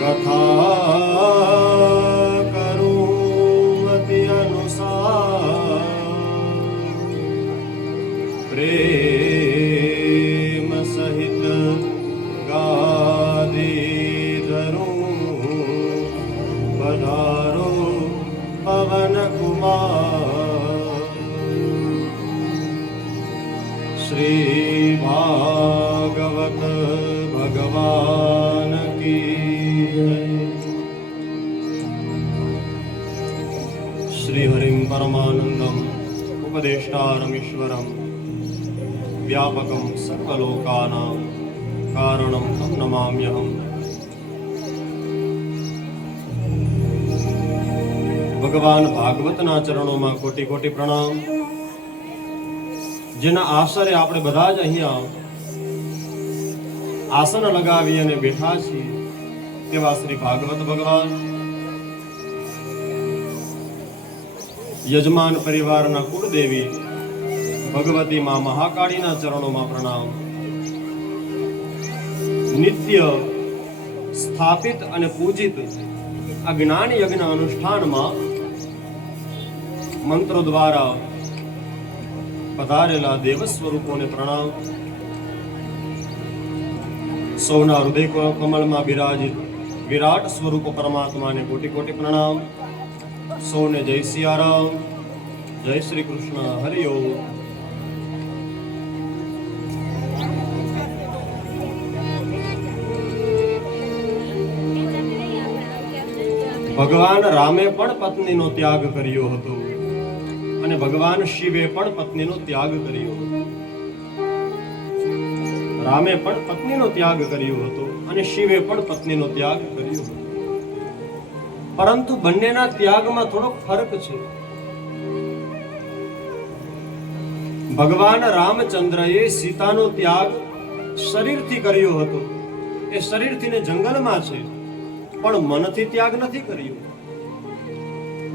કથા કરું અતિ અનુસાર પ્રેમ સહિત ગાદી ધરું પધારો પવન કુમાર શ્રી ભાગવત ભગવાન કી શ્રી હરિમ પરમાનંદમ ઉપદેષ્ટારમીશ્વરમ વ્યાપકમ સર્વલોકાનાં કારણમ તમ નમામ્યહમ. ભગવાન ભાગવતના ચરણોમાં કોટી કોટી પ્રણામ. જેના આશરે આપણે બધા જ અહીંયા આસન લગાવી અને બેઠા છીએ તેવા શ્રી ભાગવત ભગવાન યજમાન પરિવારના કુળદેવી ભગવતી માં મહાકાળીના ચરણોમાં પ્રણામ. નિત્ય સ્થાપિત અને પૂજિત આ જ્ઞાન યજ્ઞ અનુષ્ઠાનમાં મંત્રો દ્વારા પધારેલા દેવ સ્વરૂપોને પ્રણામ. સૌના હૃદય કમળમાં બિરાજિત વિરાટ સ્વરૂપ પરમાત્માને કોટી કોટી પ્રણામ. સૌને જય સિયારામ, જય શ્રી કૃષ્ણ. હરિ ઓમ. ભગવાન રામે પણ પત્નીનો ત્યાગ કર્યો હતો અને ભગવાન શિવે પણ પત્નીનો ત્યાગ કર્યો હતો. રામે પણ પત્નીનો ત્યાગ કર્યો હતો અને શિવે પણ પત્નીનો ત્યાગ કર્યો હતો. પરંતુ બંનેના ત્યાગમાં થોડોક ફરક છે. ભગવાન રામચંદ્રએ સીતાનો ત્યાગ શરીરથી કર્યો હતો. એ શરીરથી ને જંગલમાં છે, પણ મનથી ત્યાગ નથી કર્યો.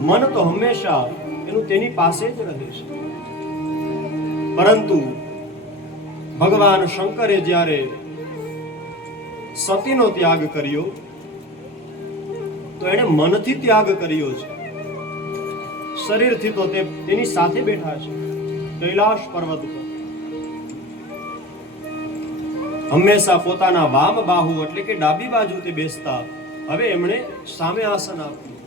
મન તો હંમેશા એનું તેની પાસે જ રહે છે. પરંતુ ભગવાન શંકરે જ્યારે સતીનો ત્યાગ કર્યો તો એણે મનથી ત્યાગ કર્યો છે. શરીરથી તો તેની સાથે બેઠા છે કૈલાશ પર્વત પર. હંમેશા પોતાના વામ બાહુ એટલે કે ડાબી બાજુ તે બેસતા. હવે એમણે સામે આસન આપ્યું.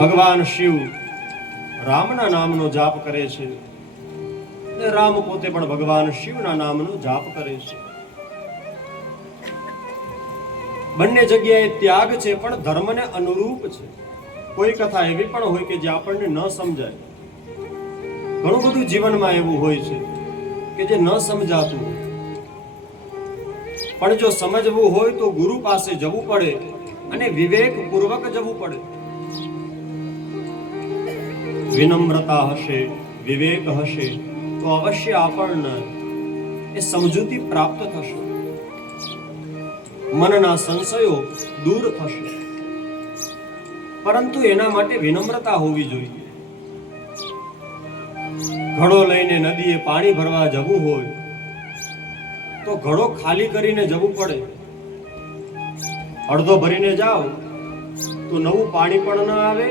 ભગવાન શિવ રામના નામનો જાપ કરે છે અને રામ પોતે પણ ભગવાન શિવના નામનો જાપ કરે છે. બંને જગ્યાએ ત્યાગ છે, પણ ધર્મને અનુરૂપ છે. કોઈ કથા એવી પણ હોય કે જે આપણને ન સમજાય. ઘણું બધું જીવનમાં એવું હોય છે કે જે ન સમજાતું હોય, પણ જો સમજવું હોય તો ગુરુ પાસે જવું પડે અને વિવેક પૂર્વક જવું પડે. વિનમ્રતા હશે, વિવેક હશે તો અવશ્ય આપણને એ સમજૂતી પ્રાપ્ત થશે. મનના સંશયો દૂર થશે, પરંતુ એના માટે વિનમ્રતા હોવી જોઈએ. ઘડો લઈને નદીએ પાણી ભરવા જવું હોય તો ઘડો ખાલી કરીને જવું પડે. અડધો ભરીને જાઓ તો નવું પાણી પણ ન આવે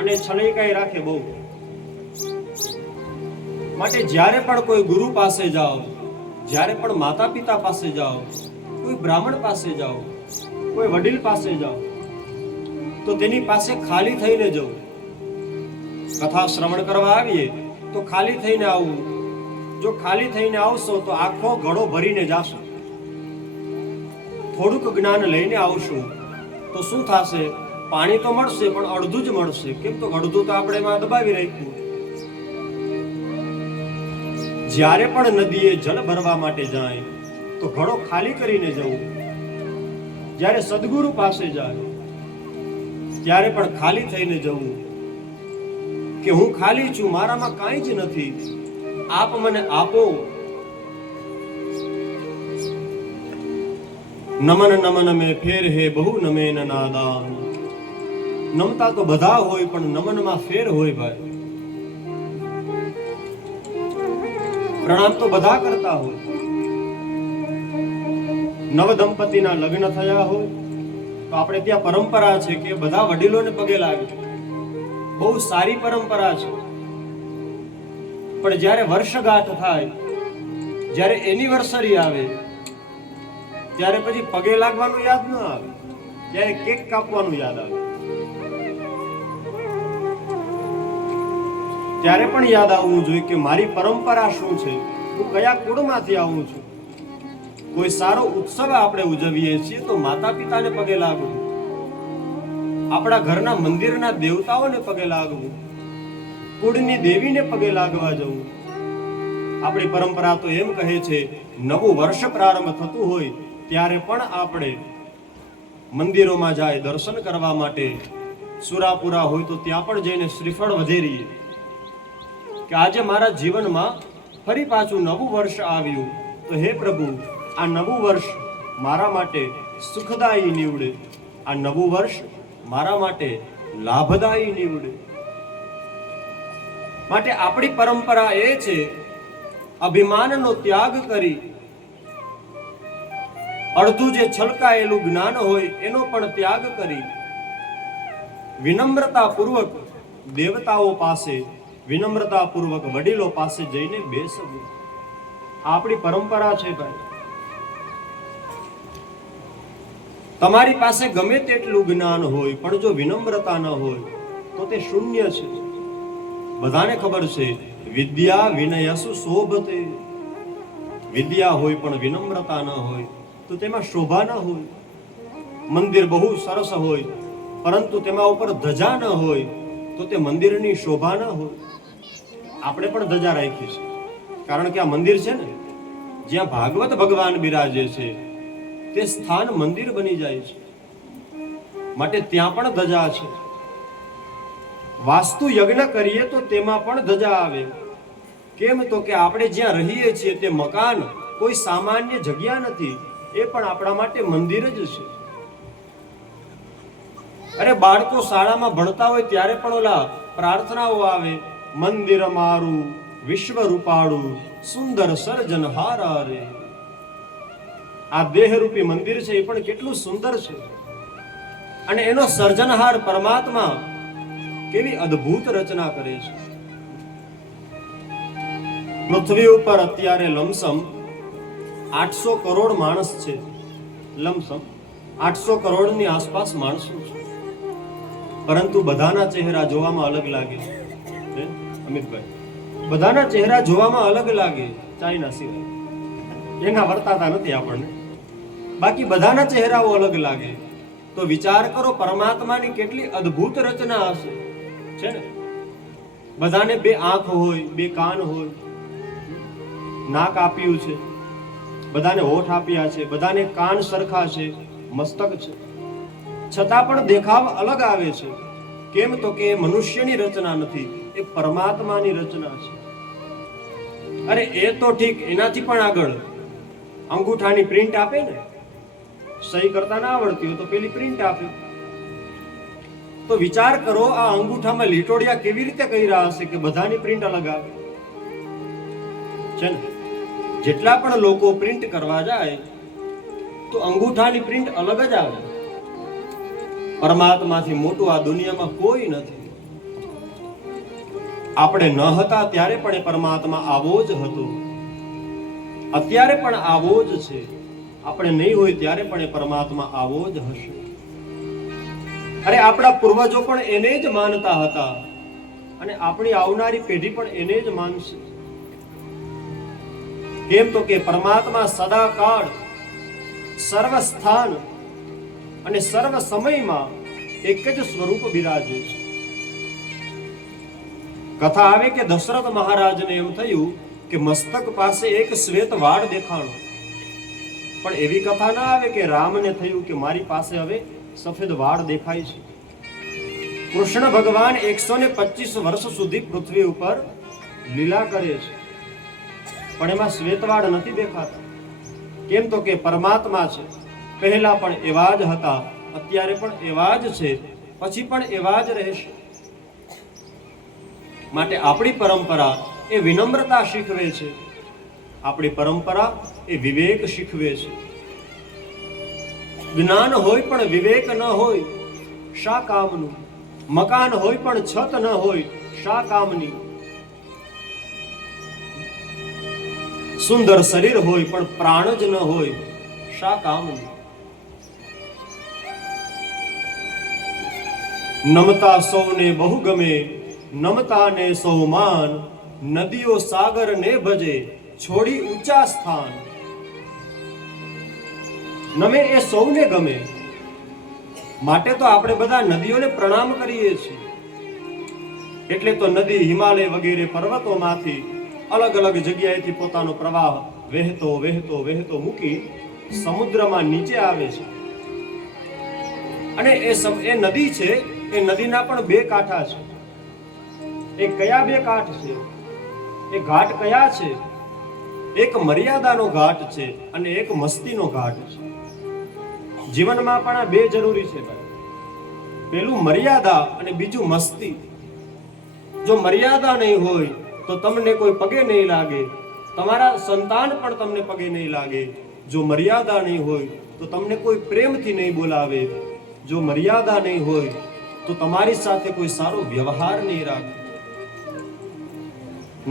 અને છલકાઈ રાખે બહુ. માટે જ્યારે પણ કોઈ ગુરુ પાસે જાઓ, જ્યારે પણ માતા પિતા પાસે જાઓ, કોઈ બ્રાહ્મણ પાસે જાઓ, કોઈ વડીલ પાસે જાઓ તો તેની પાસે ખાલી થઈને જવું. કથા શ્રવણ કરવા આવીએ તો ખાલી થઈને આવવું. જો ખાલી થઈને આવશો તો આખો ઘડો ભરીને જાશો. થોડુંક જ્ઞાન લઈને આવશો તો શું થશે? પાણી તો મળશે, પણ અડધું જ મળશે. કેમ તો અડધું તો આપણે એમાં દબાવી રાખ્યું. જ્યારે પણ નદીએ જળ ભરવા માટે જાય તો ઘડો ખાલી કરીને જવું. જ્યારે સદગુરુ પાસે જાય ત્યારે પણ ખાલી થઈને જવું કે હું ખાલી છું, મારામાં કાંઈ જ નથી, આપ મને આપો. નમન નમન મેં ફેર હે બહુ નમે નાદાન. નમતા તો બધા હોય, પણ નમનમાં ફેર હોય ભાઈ. પ્રણામ તો બધા કરતા હોય. નવ દંપતીના લગ્ન થયા હોય તો આપણે ત્યાં પરંપરા છે કે બધા વડીલોને પગે લાગે. બહુ સારી પરંપરા છે. પણ જ્યારે વર્ષગાંઠ થાય, જ્યારે એનિવર્સરી આવે, ત્યારે પછી પગે લાગવાનું યાદ ન આવે, ત્યારે કેક કાપવાનું યાદ આવે. ત્યારે પણ યાદ આવવું જોઈએ કે મારી પરંપરા શું છે, હું કયા કુળમાંથી આવું છું. કોઈ સારો ઉત્સવ આપણે ઉજવીએ છીએ તો માતા પિતાને પગે લાગવું, આપણા ઘરના મંદિરના દેવતાઓને પગે લાગવું, કુળની દેવીને પગે લાગવા જવું. આપણી પરંપરા તો એમ કહે છે, નવું વર્ષ પ્રારંભ થતું હોય ત્યારે પણ આપણે મંદિરોમાં જાય દર્શન કરવા માટે. સુરાપુરા હોય તો ત્યાં પણ જઈને શ્રીફળ વધેરીએ કે આજે મારા જીવનમાં ફરી પાછું નવું વર્ષ આવ્યું, તો હે પ્રભુ, આ નવું વર્ષ મારા માટે સુખદાયી નીવડે, આ નવું વર્ષ મારા માટે લાભદાયી નીવડે. માટે આપણી પરંપરા એ છે, અભિમાનનો ત્યાગ કરી અડધું જે છલકાયેલું જ્ઞાન હોય એનો પણ ત્યાગ કરી વિનમ્રતા પૂર્વક દેવતાઓ પાસે, વિનમ્રતા પૂર્વક વડીલો પાસે જઈને બેસવું. આપણી પરંપરા છે ભાઈ. તમારી પાસે ગમે તેટલું જ્ઞાન હોય પણ જો વિનમ્રતા ન હોય તો તે શૂન્ય છે. બધાને ખબર છે, વિદ્યા વિનયસુ શોભતે. વિદ્યા હોય પણ વિનમ્રતા ન હોય તો તેમાં શોભા ન હોય. મંદિર બહુ સરસ હોય પરંતુ તેમાં ઉપર ધજા ન હોય તો તે મંદિરની શોભા ન હોય. આપણે પણ ધજા રાખી છે, કારણ કે આ મંદિર છે ને, જ્યાં ભાગવત ભગવાન બિરાજે છે તે સ્થાન મંદિર બની જાય છે, માટે ત્યાં પણ ધજા છે. વાસ્તુ યજ્ઞ કરીએ તો તેમાં પણ ધજા આવે. કેમ? તો કે આપણે જ્યાં રહીએ છીએ તે મકાન કોઈ સામાન્ય જગ્યા નથી, એ પણ આપણા માટે મંદિર જ છે. અરે બાળકો શાળામાં ભણતા હોય ત્યારે પણ ઓલા પ્રાર્થનાઓ આવે, મંદિર મારું વિશ્વ રૂપાળું સુંદર સર્જનહાર રે. આ દેહરૂપી મંદિર છે એ પણ કેટલું સુંદર છે, અને એનો સર્જનહાર પરમાત્મા કેવી અદ્ભુત રચના કરે છે. પૃથ્વી ઉપર અત્યારે લમસમ 800 કરોડ માણસ છે. લમસમ 800 કરોડની આસપાસ માણસો છે, પરંતુ બધાના ચહેરા જોવામાં અલગ લાગે. અમિતભાઈ, બધાના ચહેરા જોવામાં અલગ લાગે, ચાઇના સિવાય. એના વર્તાતા નથી આપણને, બાકી બધાના ચહેરાઓ અલગ લાગે. તો વિચાર કરો, પરમાત્માની કેટલી અદ્ભુત રચના હશે, છે ને? બધાને 2 આંખ હોય, 2 કાન હોય, નાક આપ્યું છે, બધાને હોઠ આપ્યા છે, બધાને કાન સરખા છે, મસ્તક છે, છતાં પણ દેખાવ અલગ આવે છે. કેમ? તો કે એ મનુષ્યની રચના નથી, એ પરમાત્માની રચના છે. અરે એ તો ઠીક, એનાથી પણ આગળ અંગૂઠાની પ્રિન્ટ આપે ને, સહી કરતા ના આવડતી હોય તો પેલી પ્રિન્ટ આપે. તો વિચાર કરો, આ અંગૂઠામાં લીટોડિયા કેવી રીતે કર્યા હશે કે બધાની પ્રિન્ટ અલગ આવે, છે ને? જેટલા પણ લોકો પ્રિન્ટ કરવા જાય તો અંગૂઠાની પ્રિન્ટ અલગ જ આવે. પરમાત્માથી મોટું આ દુનિયામાં કોઈ નથી. આપણે ન હતા ત્યારે પણ એ પરમાત્મા આવો જ હતો, અત્યારે પણ આવો જ છે. આપણે નહીં હોય ત્યારે પણ એ પરમાત્મા આવો જ હશે. અરે આપણા પૂર્વજો પણ એને જ માનતા હતા, અને આપણી આવનારી પેઢી પણ એને જ માનશે. કેમ? તો કે પરમાત્મા સદાકાળ સર્વ સ્થાન અને સર્વ સમયમાં એક જ સ્વરૂપ બિરાજે છે. કથા આવે કે દશરથ મહારાજને એમ થયું કે મસ્તક પાસે એક શ્વેત વાળ દેખાણો, પણ એવી કથા ના આવે કે રામને થયું કે મારી પાસે હવે સફેદ વાળ દેખાય છે. કૃષ્ણ ભગવાન 125 વર્ષ સુધી પૃથ્વી ઉપર લીલા કરે છે, પણ એમાં શ્વેતવાળ નથી દેખાતા. કેમ? તો કે પરમાત્મા છે, પહેલા પણ એવા જ હતા, અત્યારે પણ એવા જ છે, પછી પણ એવા જ રહેશે. માટે આપણી પરંપરા એ વિનમ્રતા શીખવે છે, આપણી પરંપરા એ વિવેક શીખવે છે. જ્ઞાન હોય પણ વિવેક ન હોય શા કામનું? મકાન હોય પણ છત ન હોય શા કામની? સુંદર શરીર હોય પણ પ્રાણ જ ન હોય શા કામની? નમતા સૌને બહુ ગમે, નમતા ને સૌ માન, નદીઓ સાગર ને ભજે, છોડી ઊંચા સ્થાન. નમે એ સૌને ગમે, માટે તો આપણે બધા નદીઓને પ્રણામ કરીએ છીએ. એટલે તો નદી હિમાલય વગેરે પર્વતોમાંથી અલગ અલગ જગ્યાએથી પોતાનો પ્રવાહ વહેતો વહેતો વહેતો મૂકી સમુદ્રમાં નીચે આવે છે. અને એ નદી છે, એ નદીના પણ બે કાંઠા છે. એ કયા બે કાંઠ છે? એ ઘાટ કયા છે? એક મર્યાદાનો ઘાટ છે અને એક મસ્તીનો ઘાટ છે. જીવનમાં પણ આ બે જરૂરી છે ભાઈ. પેલું મર્યાદા અને બીજું મસ્તી. જો મર્યાદા નહીં હોય તો તમને કોઈ પગે નહીં લાગે, તમારા સંતાન પણ તમને પગે નહીં લાગે. જો મર્યાદા નહીં હોય તો તમને કોઈ પ્રેમથી નહીં બોલાવે. જો મર્યાદા નહીં હોય તો તમારી સાથે કોઈ સારો વ્યવહાર નહીં રાખે.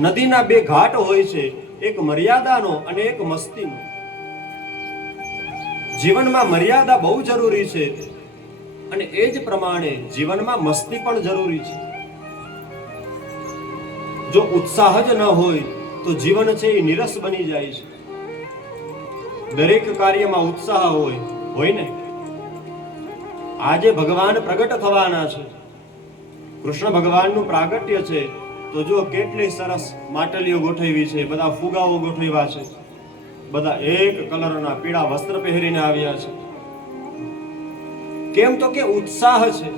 નદીના બે ઘાટ હોય છે, એક મર્યાદાનો અને એક મસ્તીનો. જીવનમાં મર્યાદા બહુ જરૂરી છે અને એ જ પ્રમાણે જીવનમાં મસ્તી પણ જરૂરી છે. જો ઉત્સાહ જ ન હોય તો જીવન છે એ નીરસ બની જાય છે. દરેક કાર્યમાં ઉત્સાહ હોય ને. આજે ભગવાન પ્રગટ થવાના છે, કૃષ્ણ ભગવાનનું પ્રાગટ્ય છે, તો જો કેટલી સરસ માટલીઓ ગોઠવી છે, બધા ફુગાઓ ગોઠવ્યા છે, બધા એક કલરના પીળા વસ્ત્ર પહેરીને આવ્યા છે. કેમ તો કે ઉત્સાહ છે.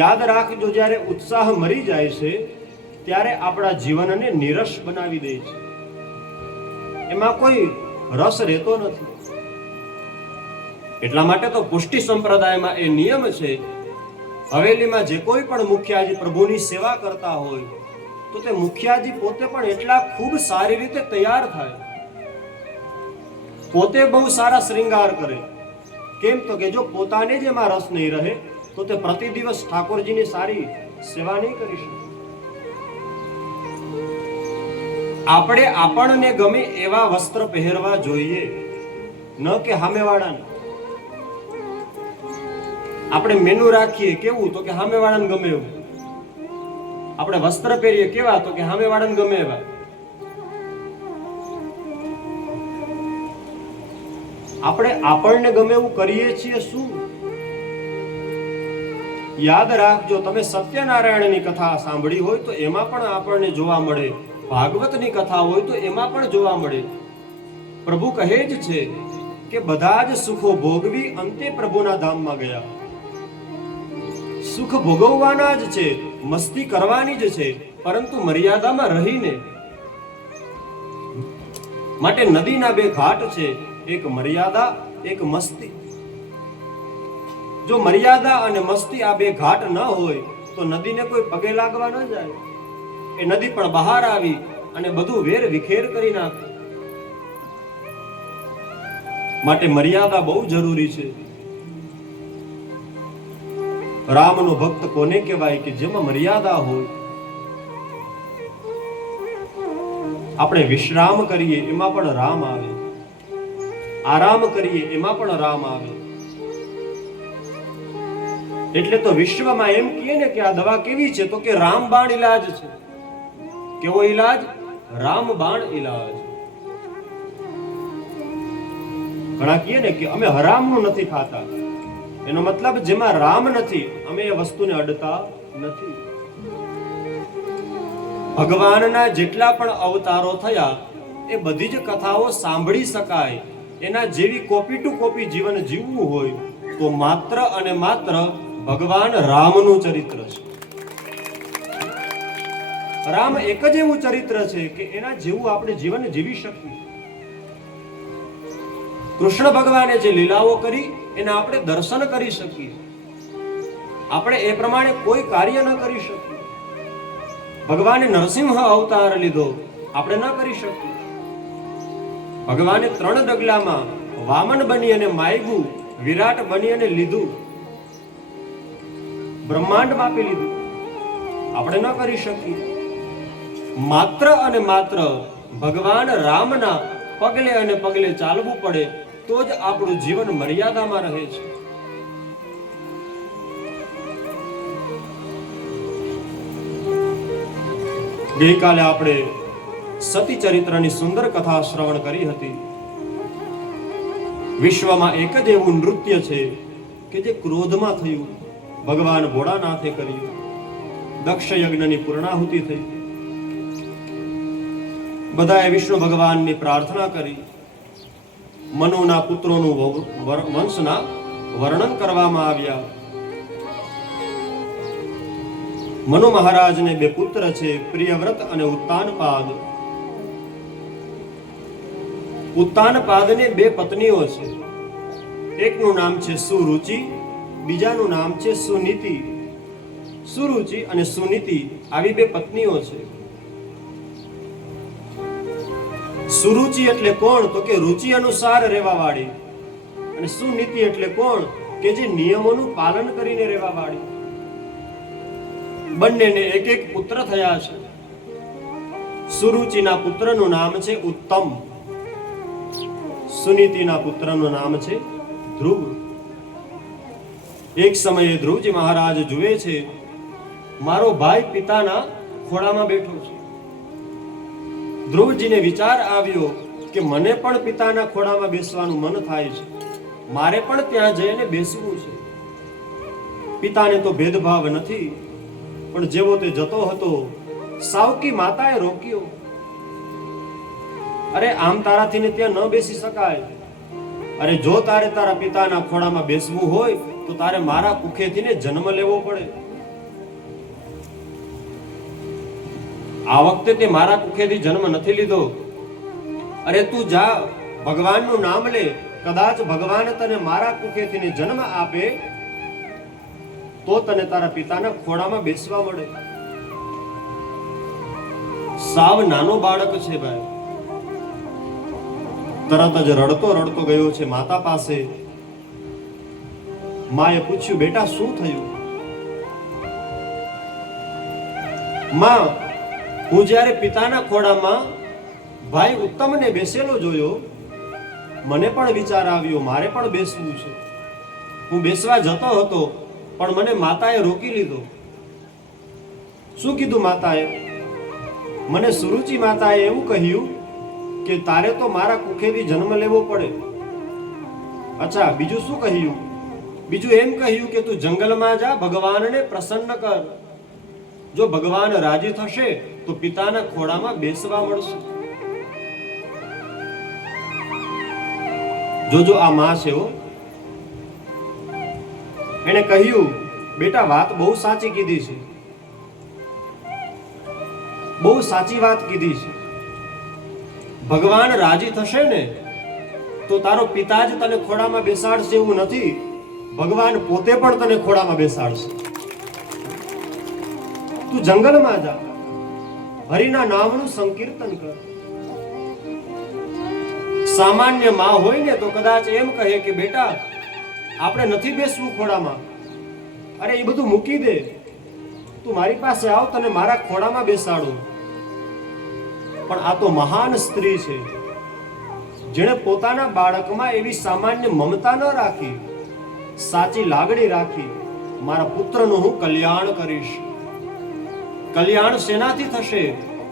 યાદ રાખજો, જ્યારે ઉત્સાહ મરી જાય છે ત્યારે આપણા જીવનને નિરસ બનાવી દે છે. એમાં કોઈ રસ રહેતો નથી. એટલા માટે તો પુષ્ટિ સંપ્રદાયમાં એ નિયમ છે, હવેલીમાં જે કોઈ પણ મુખિયાજી પ્રભુની સેવા કરતા હોય તો તે મુખિયાજી પોતે પણ એટલા ખૂબ સારી રીતે તૈયાર થાય, પોતે બહુ સારા શ્રૃંગાર કરે. કેમ તો કે જો પોતાને જ એમાં રસ નહીં રહે તો તે પ્રતિ દિવસ ઠાકોરજીની સારી સેવા નહીં કરી શકે. આપણે આપણને ગમે એવા વસ્ત્ર પહેરવા જોઈએ, ન કે સામેવાળાને. આપણે મેનુ રાખીએ કેવું, તો કે સામેવાળાને ગમે એવું. આપણે વસ્ત્ર પહેરીએ કેવા, તો કે સામેવાળાને ગમે એવા. આપણે આપણને ગમે એવું કરીએ છીએ શું? યાદ રાખજો, તમે સત્યનારાયણની કથા સાંભળી હોય તો એમાં પણ આપણને જોવા મળે, ભાગવતની કથા હોય તો એમાં પણ જોવા મળે. પ્રભુ કહે જ છે કે બધા જ સુખો ભોગવી અંતે પ્રભુના ધામમાં ગયા. સુખ ભોગવવાના જ છે, મસ્તી કરવાની જ છે, પરંતુ મર્યાદામાં રહીને. માટે નદીના બે ઘાટ છે, એક મર્યાદા, એક મસ્તી. જો મર્યાદા અને મસ્તી આ બે ઘાટ ન હોય તો નદીને કોઈ પગે લાગવા ન જાય. એ નદી પણ બહાર આવી અને બધું વેર વિખેર કરી નાખે. માટે મર્યાદા બહુ જરૂરી છે. રામનો ભક્ત કોને કહેવાય કે જેમાં મર્યાદા હોય. આપણે વિશ્રામ કરીએ એમાં પણ રામ આવે, આરામ કરીએ એમાં પણ રામ આવે. એટલે તો વિશ્વમાં એમ કહે ને કે આ દવા કેવી છે, તો કે રામબાણ ઈલાજ છે. કેવો ઈલાજ? રામબાણ ઈલાજ. ઘણા કહે ને કે અમે હરામનું નથી ખાતા, એનો મતલબ જેમાં રામ નથી અમે એ વસ્તુને અડતા નથી. ભગવાનના જેટલા પણ અવતારો થયા એ બધી જ કથાઓ સાંભળી શકાય. એના જેવી કોપી ટુ કોપી જીવન જીવવું હોય તો માત્ર અને માત્ર ભગવાન રામનું ચરિત્ર છે. રામ એક જ એવું ચરિત્ર છે કે એના જેવું આપણે જીવન જીવી શકીએ. કૃષ્ણ ભગવાને જે લીલાઓ કરી એના આપણે દર્શન કરી શકીએ. આપણે એ પ્રમાણે કોઈ કાર્ય ન કરી શકીએ. ભગવાને નરસિંહ અવતાર લીધો, આપણે ન કરી શકીએ. ભગવાને 3 ડગલામાં વામન બની અને માયગું, વિરાટ બની અને લીધું, બ્રહ્માંડ માપી લીધું. આપણે ન કરી શકીએ. માત્ર અને માત્ર ભગવાન રામના પગલે અને પગલે ચાલવું પડે તો જ આપણું જીવન મર્યાદામાં રહે છે. ગઈકાલે આપણે સતી ચરિત્રની સુંદર કથા શ્રવણ કરી હતી. વિશ્વમાં એક જ એવું નૃત્ય છે કે જે ક્રોધમાં થયું, ભગવાન ભોળાનાથે કર્યું. દક્ષ યજ્ઞની પૂર્ણાહુતિ થઈ. બધાએ વિષ્ણુ ભગવાનની પ્રાર્થના કરી. મનુના પુત્રોનું વંશના વર્ણન કરવામાં આવ્યા. મનુ મહારાજને 2 પુત્ર છે, પ્રિયવ્રત અને ઉત્તાનપાદ. ઉત્તાનપાદને 2 પત્નીઓ છે. એકનું નામ છે સુરુચિ, બીજાનું નામ છે સુનીતિ. સુરુચિ અને સુનીતિ આવી 2 પત્નીઓ છે. સુરુચિ એટલે કોણ? તો કે રુચિ અનુસાર રહેવા વાળી. અને સુનીતિ એટલે કોણ? કે જે નિયમોનું પાલન કરીને રહેવા વાળી. બંનેને એક એક પુત્ર થયા છે. સુરુચિના પુત્રનું નામ છે ઉત્તમ, સુનીતિના પુત્રનું નામ છે ધ્રુવ. એક સમયે ધ્રુવજી મહારાજ જુએ છે, મારો ભાઈ પિતાના ખોળામાં બેઠો છે. ધ્રુવજીને વિચાર આવ્યો કે મને પણ પિતાના ખોળામાં બેસવાનું મન થાય છે, મારે પણ ત્યાં જઈને બેસવું છે. પિતાને તો ભેદભાવ નથી, પણ જેવો તે જતો હતો, સાવકી માતાએ રોક્યો. અરે આમ તારાથી ને ત્યાં ન બેસી શકાય. અરે જો તારે તારા પિતાના ખોળામાં બેસવું હોય તો તારે મારા કુખેથી ને જન્મ લેવો પડે. આ વખતે તે મારા કુખેથી જન્મ નથી લીધો. અરે તું જા, ભગવાનનું નામ લે, કદાચ ભગવાન તને મારા કુખેથી ને જન્મ આપે તો તને તારા પિતાના ખોળામાં બેસવા મળે. સાવ નાનો બાળક છે ભાઈ. તરત જ રડતો રડતો ગયો છે માતા પાસે. માએ પૂછ્યું, બેટા શું થયું? માં, હું જ્યારે પિતાના ખોળામાં ભાઈ ઉત્તમને બેસેલો જોયો, મને પણ વિચાર આવ્યો મારે પણ બેસવું છે. હું બેસવા જતો હતો, પણ મને માતાએ રોકી લીધો. શું કીધું માતાએ? મને સુરુચિ માતાએ એવું કહ્યું કે તારે તો મારા કુખેથી જન્મ લેવો પડે. અચ્છા, બીજું શું કહ્યું? બીજું એમ કહ્યું કે તું જંગલમાં જા, ભગવાનને પ્રસન્ન કર. જો ભગવાન રાજી થશે તો પિતાના ખોળામાં બેસવા મળશે. જોજો આ માં છે હો. એને કહ્યું, બેટા વાત બહુ સાચી કીધી છે, બહુ સાચી વાત કીધી છે. ભગવાન રાજી થશે ને તો તારો પિતા જ તને ખોળામાં બેસાડશે એવું નથી, ભગવાન પોતે પણ તને ખોળામાં બેસાડશે. તું જંગલમાં જા, હરિના નામનું સંકીર્તન કર. સામાન્ય માં હોય ને તો કદાચ એમ કહે કે બેટા આપણે નથી બેસવું ખોળામાં. અરે એ બધું મૂકી દે, તું મારી પાસે આવ, તને મારા ખોળામાં બેસાડું. પણ આ તો મહાન સ્ત્રી છે, જેણે પોતાના બાળકમાં એવી સામાન્ય મમતા ન રાખી, સાચી લાગણી રાખી. મારા પુત્રનું હું કલ્યાણ કરીશ. કલ્યાણ શેનાથી થશે?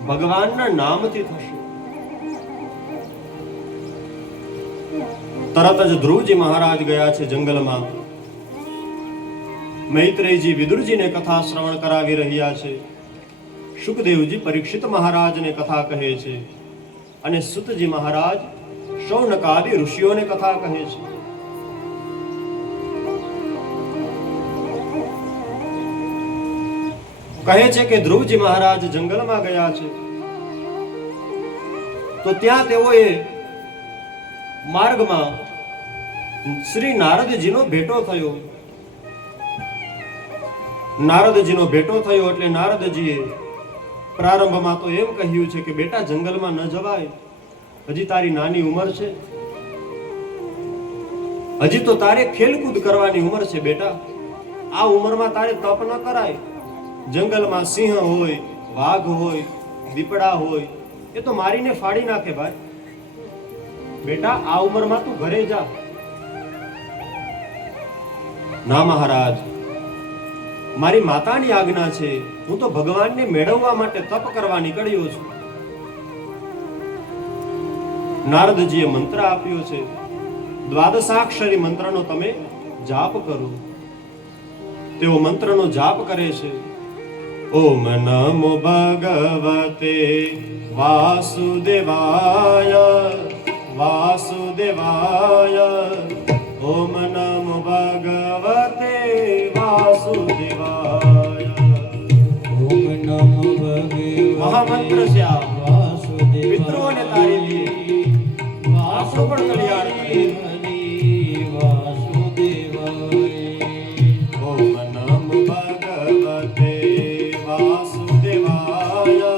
ભગવાનના નામથી થશે. તરત જ ધ્રુવજી મહારાજ ગયા છે જંગલમાં. મૈત્રેયજી વિદુરજીને કથા શ્રવણ કરાવી રહ્યા છે. શુકદેવજી પરીક્ષિત મહારાજને કથા કહે છે, અને સુતજી મહારાજ શૌનકાદિ ઋષિઓને કથા કહે છે. કહે છે કે ધ્રુવજી મહારાજ જંગલમાં ગયા છે, તો ત્યાં તેઓએ માર્ગમાં શ્રી નારદજીનો ભેટો થયો. નારદજીનો ભેટો થયો એટલે નારદજીએ પ્રારંભમાં તો એમ કહ્યું છે કે બેટા જંગલમાં ન જવાય, હજી તારી નાની ઉંમર છે, હજી તો તારે ખેલકૂદ કરવાની ઉંમર છે બેટા. આ ઉંમરમાં તારે તપ ન કરાય. જંગલમાં સિંહ હોય, વાઘ હોય, દીપડા હોય, એ તો મારીને ફાડી નાખે ભાઈ. બેટા આ ઉંમરમાં તું ઘરે જા. ના મહારાજ, મારી માતાની આજ્ઞા છે, હું તો ભગવાનને મેળવવા માટે તપ કરવા નીકળ્યો છું. નારદજીએ મંત્ર આપ્યો છે, દ્વાદશાક્ષરી મંત્રનો તમે જાપ કરો. તેઓ મંત્રનો જાપ કરે છે. ઓમ નમો ભગવતે વાસુદેવાય વાસુદેવાય. ઓમ નમો ભગવતે વાસુદેવાય. ઓમ નમો ભગવતે મહામંત્ર છે આ. વાસુદેવાય. પિતૃઓને તારી આપણું પણ કલ્યાણ કરે. ઓમ નમો ભગવતે વાસુદેવાય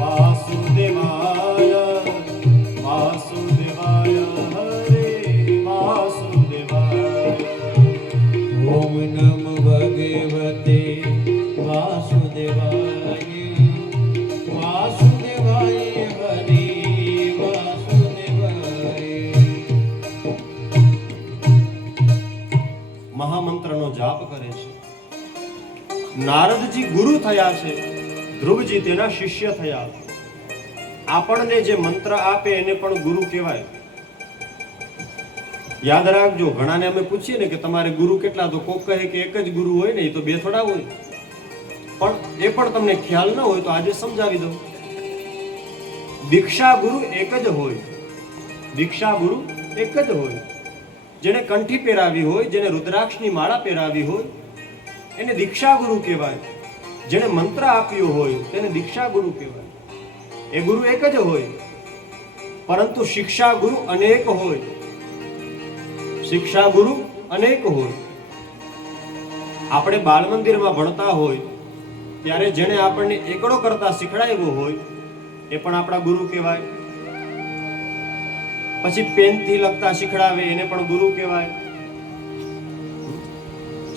વાસુદેવાય વાસુદેવાય હરે વાસુદેવાય. ઓમ નમો ભગવતે વાસુદેવાય વાસુદેવાય હરે વાસુદેવાય. મહામંત્રનો જાપ કરે છે. નારદજી ગુરુ થયા છે, ધ્રુવજી તેના શિષ્ય થયા. આપણને જે મંત્ર આપે એને પણ ગુરુ કહેવાય. યાદ રાખજો, ઘણાને અમે પૂછીએ ને કે તમારે ગુરુ કેટલા, તો કોક કહે કે એક જ ગુરુ હોય ને, એ તો બે થોડા હોય. પણ એ પણ તમને ખ્યાલ ન હોય તો આજે સમજાવી દઉં. દીક્ષા ગુરુ એક જ હોય. દીક્ષા ગુરુ એક જ હોય. જેને કંઠી પહેરાવી હોય, જેને રુદ્રાક્ષની માળા પહેરાવી હોય, એને દીક્ષા ગુરુ કહેવાય. જેને મંત્ર આપ્યો હોય તેને દીક્ષા ગુરુ કહેવાય. એ ગુરુ એક જ હોય, પરંતુ શિક્ષા ગુરુ અનેક હોય. શિક્ષા ગુરુ અનેક હોય. આપણે બાળ મંદિરમાં ભણતા હોય ત્યારે જેને આપણને એકડો કરતા શીખડાવ્યો હોય એ પણ આપણા ગુરુ કહેવાય. પછી પેનથી લખતા શીખડાવે એને પણ ગુરુ કહેવાય.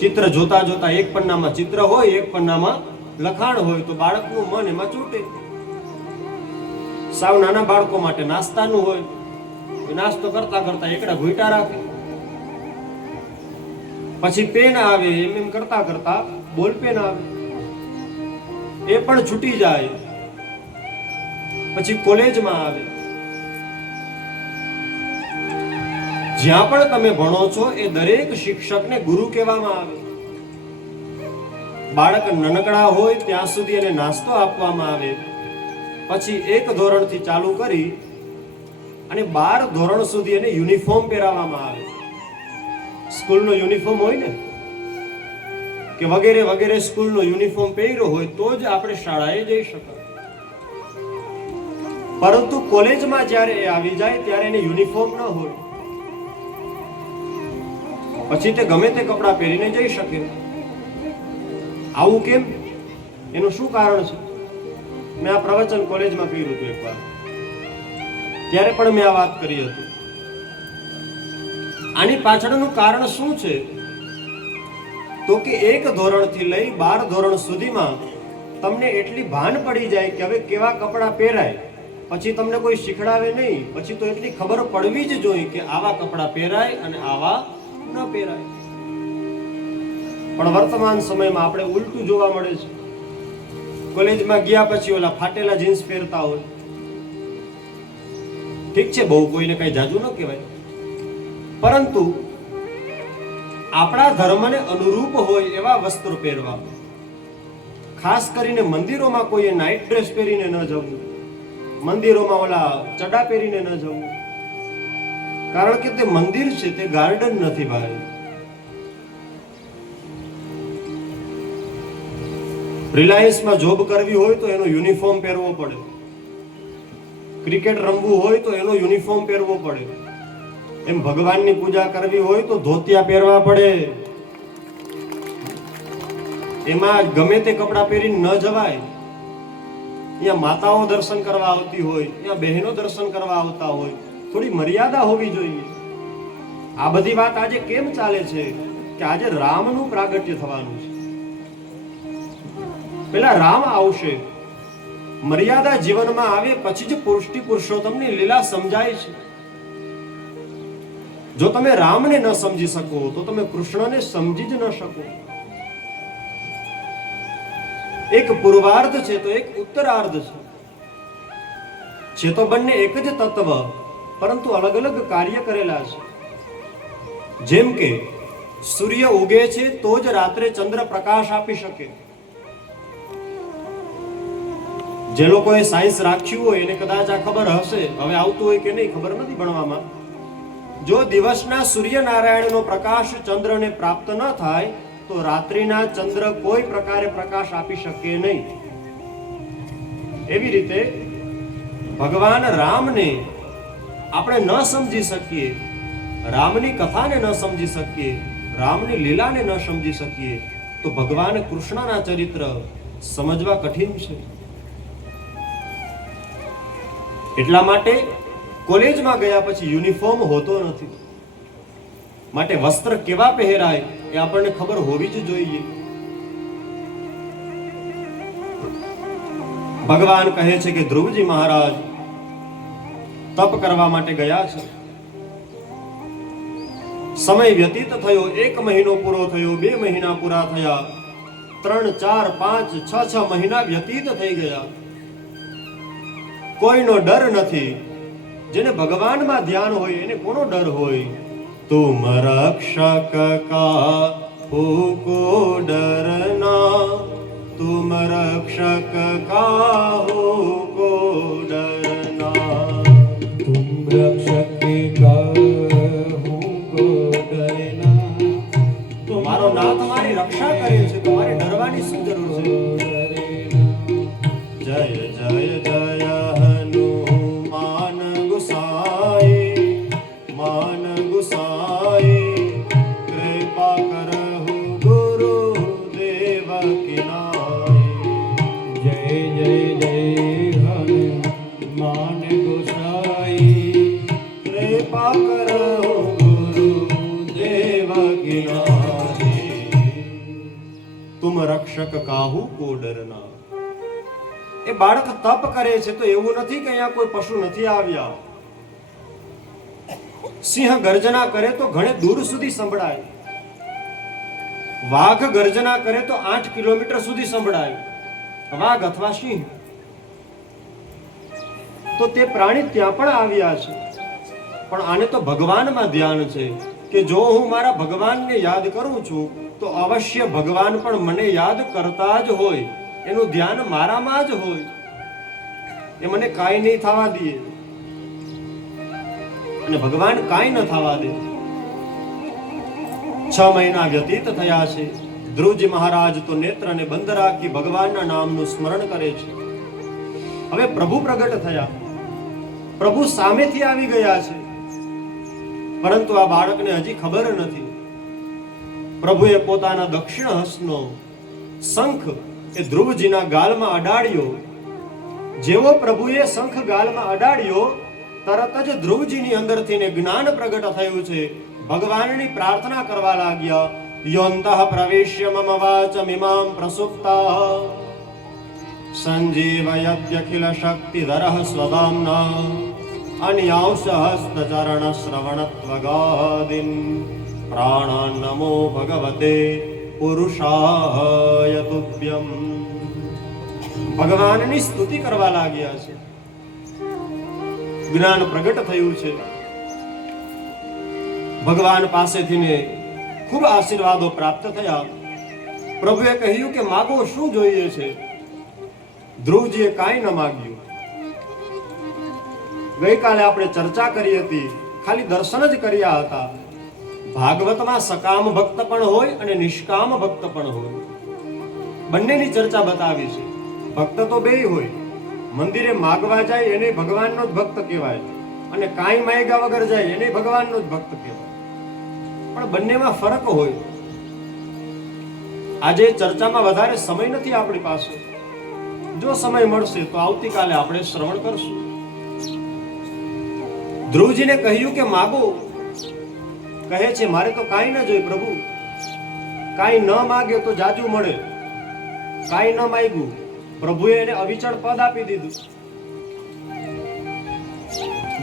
ચિત્ર જોતા જોતા એક પન્નામાં ચિત્ર હોય, એક પન્નામાં લખાણ હોય તો બાળકનું મન એમાં ચોંટે. સાવ નાના બાળકો માટે નાસ્તાનું હોય, નાસ્તો કરતા કરતા એકડા ઘૂંટા રાખે. પછી પેન આવે, એમ કરતા કરતા બોલ પેન આવે, એ પણ છૂટી જાય. પછી કોલેજમાં આવે. જ્યાં પણ તમે ભણો છો એ દરેક શિક્ષકને ગુરુ કહેવામાં આવે. બાળક નાનકડા હોય ત્યાં સુધી એને નાસ્તો આપવામાં આવે. પછી 1 ધોરણથી ચાલુ કરી અને 12 ધોરણ સુધી એને યુનિફોર્મ પહેરાવવામાં આવે. સ્કૂલનો યુનિફોર્મ હોય ને, કે વગેરે વગેરે સ્કૂલનો યુનિફોર્મ પહેર્યો હોય તો જ આપણે શાળાએ જઈ શકાય. પરંતુ કોલેજમાં જ્યારે એ આવી જાય ત્યારે એને યુનિફોર્મ ન હોય. પછી તે ગમે તે કપડાં પહેરીને જઈ શકે. આવું કેમ? એનું શું કારણ છે? મેં આ પ્રવચન કોલેજમાં કર્યું હતું એકવાર, ત્યારે પણ મેં આ વાત કરી હતી. આની પાછળનું કારણ શું છે? તો કે 1 ધોરણથી લઈ 12 ધોરણ સુધીમાં તમને એટલી ભાન પડી જાય કે હવે કેવા કપડાં પહેરાય. પછી તમને કોઈ શીખડાવે નહીં, પછી તો એટલી ખબર પડવી જ જોઈએ કે આવા કપડાં પહેરાય અને આવા ન પહેરાય. પણ વર્તમાન સમયમાં આપણે ઉલટું જોવા મળે છે. કોલેજમાં ગયા પછી ઓલા ફાટેલા જીન્સ પહેરતા હોય. ઠીક છે, બહુ કોઈને કઈ જાજુ ન કહેવાય, પરંતુ આપણા ધર્મને અનુરૂપ હોય એવા વસ્ત્રો પહેરવા. ખાસ કરીને મંદિરોમાં કોઈએ નાઇટ ડ્રેસ પહેરીને ન જવું, મંદિરોમાં ઓલા ચડા પહેરીને ન જવું. કારણ કે તે મંદિર છે, તે ગાર્ડન નથી ભાઈ. રિલાયન્સમાં જોબ કરવી હોય તો એનો યુનિફોર્મ પહેરવો પડે. ક્રિકેટ રમવું હોય તો એનો યુનિફોર્મ પહેરવો પડે. એમ ભગવાનની પૂજા કરવી હોય તો ધોતિયા પહેરવા પડે. એમાં ગમે તે કપડાં પહેરીને ન જવાય. અહીંયા માતાઓ દર્શન કરવા આવતી હોય, અહીંયા બહેનો દર્શન કરવા આવતા હોય, થોડી મર્યાદા હોવી જોઈએ. આ બધી વાત આજે કેમ ચાલે છે કે આજે રામનું પ્રાગટ્ય થવાનું છે. પેલા રામ આવશે, મર્યાદા જીવનમાં આવે પછી જ પુષ્ટિ પુરુષોત્તમની લીલા સમજાય છે. જો તમે રામને ન સમજી શકો તો તમે કૃષ્ણને સમજી જ ન શકો. એક પૂર્વાર્ધ છે તો એક ઉત્તરાર્ધ છે તો બંને એક જ તત્વ, પરંતુ અલગ અલગ કાર્ય કરેલા છે. જેમ કે સૂર્ય ઉગે છે તો જ રાત્રે ચંદ્ર પ્રકાશ આપી શકે. જે લોકોએ સાયન્સ રાખ્યું હોય એને કદાચ આ ખબર હશે, હવે આવતું હોય કે નહીં ખબર નથી ભણવામાં. જો દિવસના સૂર્યનારાયણનો પ્રકાશ ચંદ્રને પ્રાપ્ત ન થાય તો રાત્રિના ચંદ્ર કોઈ પ્રકારે પ્રકાશ આપી શકે નહીં. એવી રીતે ભગવાન રામને આપણે ન સમજી શકીએ, રામની કથાને ન સમજી શકીએ, રામની લીલાને ન સમજી શકીએ તો ભગવાન કૃષ્ણના ચરિત્ર સમજવા કઠિન છે. એટલા માટે કોલેજમાં ગયા પછી યુનિફોર્મ હોતો નથી. માટે વસ્ત્ર કેવા પહેરાય એ આપણને ખબર હોવી જ જોઈએ. ભગવાન કહે છે કે ધ્રુવજી મહારાજ તપ કરવા માટે ગયા છે. સમય વ્યતીત થયો, 1 મહિનો પૂરો થયો, 2 મહિના પૂરા થયા, 3, 4, 5, 6 મહિના વ્યતીત થઈ ગયા. કોઈનો ડર નથી. જેને ભગવાનમાં ધ્યાન હોય એને કોનો ડર હોય? તુમ રક્ષક કાહુ ડરના, તુમ રક્ષક કાહુ ડરના, तुम रक्षक काहू को डरना. મારો નાથ મારી રક્ષા કરે છે, તમારે ડરવાની શું જરૂર છે? જય જય જય હનુમાન ગુસાઈ, માન ગુસાઈ, કૃપા કરહુ ગુરુ દેવ કિનાઈ. जय जय जय हनुमान गोसाई, કૃપા કરહુ ગુરુ દેવ કિનાઈ. તુમ રક્ષક કાહુ કો ડરના. એ બાળક તપ કરે છે તો એવું નથી કે અહીંયા કોઈ પશુ નથી આવ્યા. સિંહ ગર્જના કરે તો ઘણે દૂર સુધી સંભળાય, વાઘ ગર્જના કરે તો 8 કિલોમીટર સુધી સંભળાય. વાઘ અથવા સિંહ તો તે પ્રાણી ત્યાં પણ આવ્યા છે. પણ આને તો ભગવાનમાં ધ્યાન છે કે જો હું મારા ભગવાનને યાદ કરું છું તો અવશ્ય ભગવાન પણ મને યાદ કરતા જ હોય, એનું ધ્યાન મારામાં જ હોય. એ મને કાંઈ નહીં થવા દે અને ભગવાન કાંઈ ન થવા દે. 6 મહિના વ્યતીત થયા છે. ધ્રુવજી મહારાજ તો નેત્રને બંધ રાખી ભગવાનના નામનું સ્મરણ કરે છે. હવે પ્રભુ પ્રગટ થયા, પ્રભુ સામેથી આવી ગયા છે, પરંતુ આ બાળકને હજી ખબર નથી. પ્રભુએ પોતાના દક્ષિણ હસ્તનો શંખ એ ધ્રુવજીના ગાલમાં અડાડ્યો. જેવો પ્રભુએ શંખ ગાલમાં અડાડ્યો તરત જ ધ્રુવજીની અંદરથી જ્ઞાન પ્રગટ થયું છે. ભગવાનની પ્રાર્થના કરવા લાગ્યા. યોંતઃ પ્રવેશ્ય મમ વાચમિમાં પ્રસુપ્તા સંજીવયત્યખિલ શક્તિધરઃ સ્વદામ્ના અન્યાંશ હસ્તચરણ શ્રવણત્વગાદિન પ્રાણાન નમો ભગવતે પુરુષાય તુભ્યમ. ભગવાનની સ્તુતિ કરવા લાગ્યા છે. જ્ઞાન પ્રગટ થયું છે. ભગવાન પાસેથી ને ખૂબ આશીર્વાદો પ્રાપ્ત થયા. પ્રભુએ કહ્યું કે માગો શું જોઈએ છે? ધ્રુવજીએ કાંઈ ન માગ્યું. ગઈકાલે આપણે ચર્ચા કરી હતી, ખાલી દર્શન જ કર્યા હતા. ભાગવતમાં સકામ ભક્ત પણ હોય અને નિષ્કામ ભક્ત પણ હોય, બંનેની ચર્ચા બતાવી છે. ભક્ત તો બેય હોય. મંદિરે માગવા જાય એને ભગવાનનો જ ભક્ત કહેવાય, અને કાંઈ માગ્યા વગર જાય એને ભગવાનનો જ ભક્ત કહેવાય. પણ બંનેમાં ફરક હોય. આજે ચર્ચામાં વધારે સમય નથી આપણી પાસે. જો સમય મળશે તો આવતીકાલે આપણે શ્રવણ કરશું. ધ્રુવજીને કહ્યું કે માગો. કહે છે મારે તો કાંઈ ન જોઈએ પ્રભુ. કાંઈ ન માગ્યો તો જાજુ મળે. કાંઈ ન માગ્યું, પ્રભુએ એને અવિચળ પદ આપી દીધું.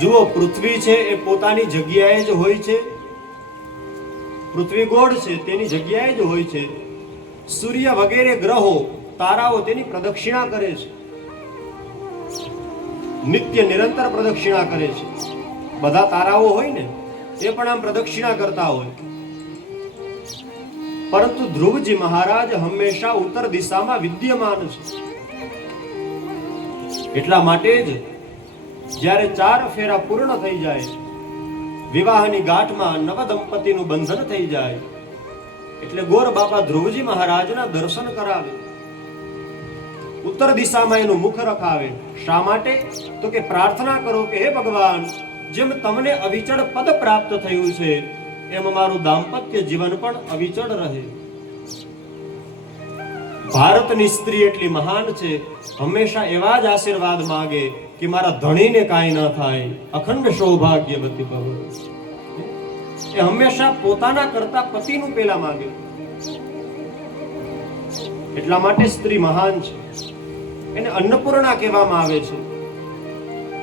જુઓ, પૃથ્વી છે એ પોતાની જગ્યાએ જ હોય છે. પૃથ્વી ગોળ છે, તેની જગ્યાએ જ હોય છે. સૂર્ય વગેરે ગ્રહો, તારાઓ તેની પ્રદક્ષિણા કરે છે. નિત્ય નિરંતર પ્રદક્ષિણા કરે છે. બધા તારાઓ હોય ને, એ પણ આમ પ્રદક્ષિણા કરતા હોય. પરંતુ ધ્રુવજી મહારાજ હંમેશા ઉત્તર દિશામાં વિદ્યમાન છે. એટલા માટે જ જ્યારે 4 ફેરા પૂર્ણ થઈ જાય, વિવાહની ગાંઠમાં નવ દંપતીનું બંધન થઈ જાય, એટલે ગોર બાબા ધ્રુવજી મહારાજના દર્શન કરાવે. ઉત્તર દિશામાં એનું મુખ રખાવે. શા માટે? તો કે પ્રાર્થના કરો કે હે ભગવાન, જેમ તમને અવિચળ પદ પ્રાપ્ત થયું છે, એમ મારું દાંપત્ય જીવન પણ અવિચળ રહે. ભારતની સ્ત્રી એટલી મહાન છે, હંમેશા એવા જ આશીર્વાદ માગે કે મારા ધણીને કાંઈ ન થાય, અખંડ સૌભાગ્યવતી ભવ. એ હંમેશા પોતાના કરતા પતિનું પેલા માગે. એટલા માટે સ્ત્રી મહાન છે. એને અન્નપૂર્ણા કહેવામાં આવે છે.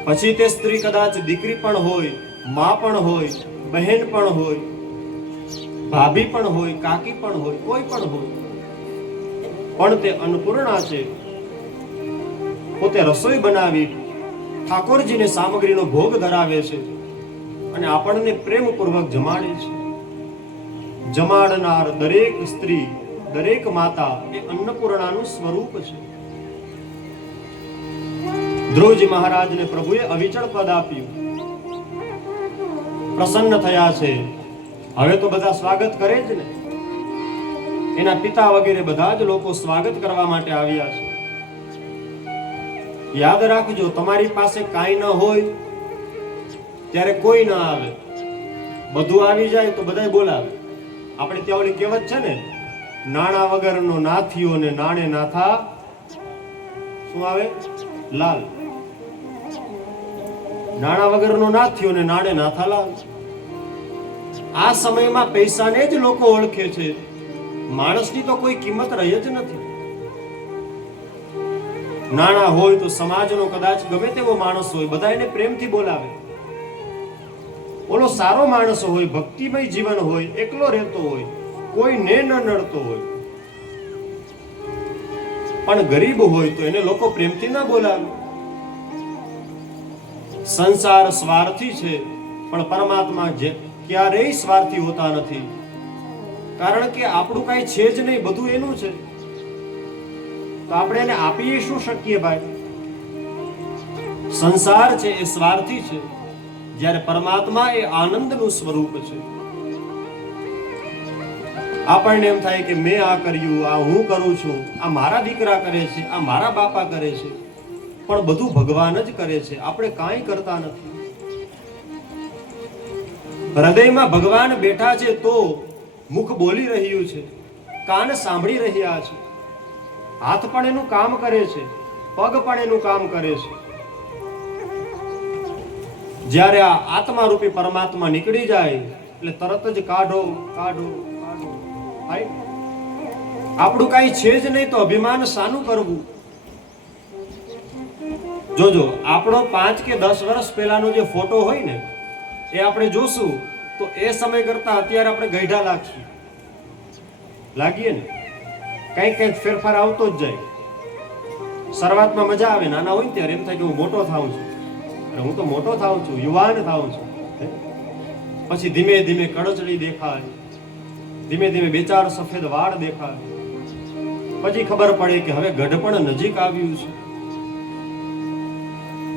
પછી તે સ્ત્રી કદાચ દીકરી પણ હોય, માં પણ હોય, બહેન પણ હોય, ભાભી પણ હોય, કાકી પણ હોય, કોઈ પણ હોય, પણ તે અન્નપૂર્ણા છે. પોતે રસોઈ બનાવી ઠાકોરજીને સામગ્રીનો ભોગ ધરાવે છે અને આપણને પ્રેમપૂર્વક જમાડે છે. જમાડનાર દરેક સ્ત્રી, દરેક માતા એ અન્નપૂર્ણાનું સ્વરૂપ છે. ધ્રુવજી મહારાજને પ્રભુએ અવિચળ પદ આપ્યું. પ્રસન્ન થયા છે. હવે તો બધા સ્વાગત કરે જ ને. એના પિતા વગેરે બધા જ લોકો સ્વાગત કરવા માટે આવ્યા છે. યાદ રાખજો, તમારી પાસે કાંઈ ન હોય ત્યારે કોઈ ના આવે. બધું આવી જાય તો બધાય બોલાવે. આપણે ત્યાં ઓલી કહેવત છે ને, નાણા વગરનો નાથીઓ ને નાણે નાથા શું આવે? લાલ. નાણા વગરનો નાથીઓ ને નાણે નાથા લાલ. આ સમયમાં પૈસાને જ લોકો ઓળખે છે. માણસની તો કોઈ કિંમત રહી જ નથી. નાણા હોય તો સમાજનો કદાચ ગમે તેવો માણસ હોય, બધા એને પ્રેમથી બોલાવે. ઓલો સારો માણસ હોય, ભક્તિમય જીવન હોય, એકલો રહેતો હોય, કોઈને ન નડતો હોય, પણ ગરીબ હોય તો એને લોકો પ્રેમથી ના બોલાવે. સંસાર સ્વાર્થી છે, પણ પરમાત્મા ક્યારેય સ્વાર્થી હોતા નથી. કારણ કે આપણું કાંઈ છે જ નહીં, બધું એનું છે. તો આપણે એને આપી શું શકીએ ભાઈ? સંસાર છે એ સ્વાર્થી છે, જ્યારે પરમાત્મા એ આનંદનું સ્વરૂપ છે. આપણને એમ થાય કે મેં આ કર્યું, આ હું કરું છું, આ મારા દીકરા કરે છે, આ મારા બાપા કરે છે, પણ બધું ભગવાન જ કરે છે. આપણે કાંઈ કરતા નથી. હૃદયમાં ભગવાન બેઠા છે તો મુખ બોલી રહ્યું છે, કાન સાંભળી રહ્યા છે, હાથ પણ એનું કામ કરે છે, પગ પણ એનું કામ કરે છે. જ્યારે આ આત્મા રૂપી પરમાત્મા નીકળી જાય એટલે તરત જ કાઢો કાઢો કાઢો. આપણું કાંઈ છે જ નહીં તો અભિમાન શાનું કરવું? જોજો, આપણો 5 કે 10 વર્ષ પહેલાનો જે ફોટો હોય ને, એ આપણે જોશું તો એ સમય કરતા અત્યારે આપણે ગઈઢા લાગશું. લાગીએ ને? કંઈક કંઈક ફેરફાર આવતો જ જાય. શરૂઆતમાં મજા આવે, નાના હોય ને ત્યારે એમ થાય કે હું મોટો થાઉં છું, અને હું તો મોટો થાઉં છું, યુવાન થાઉં છું. પછી ધીમે ધીમે કળચડી દેખાય, ધીમે ધીમે 2-4 સફેદ વાળ દેખાય, પછી ખબર પડે કે હવે ગઢપણ નજીક આવ્યું છે.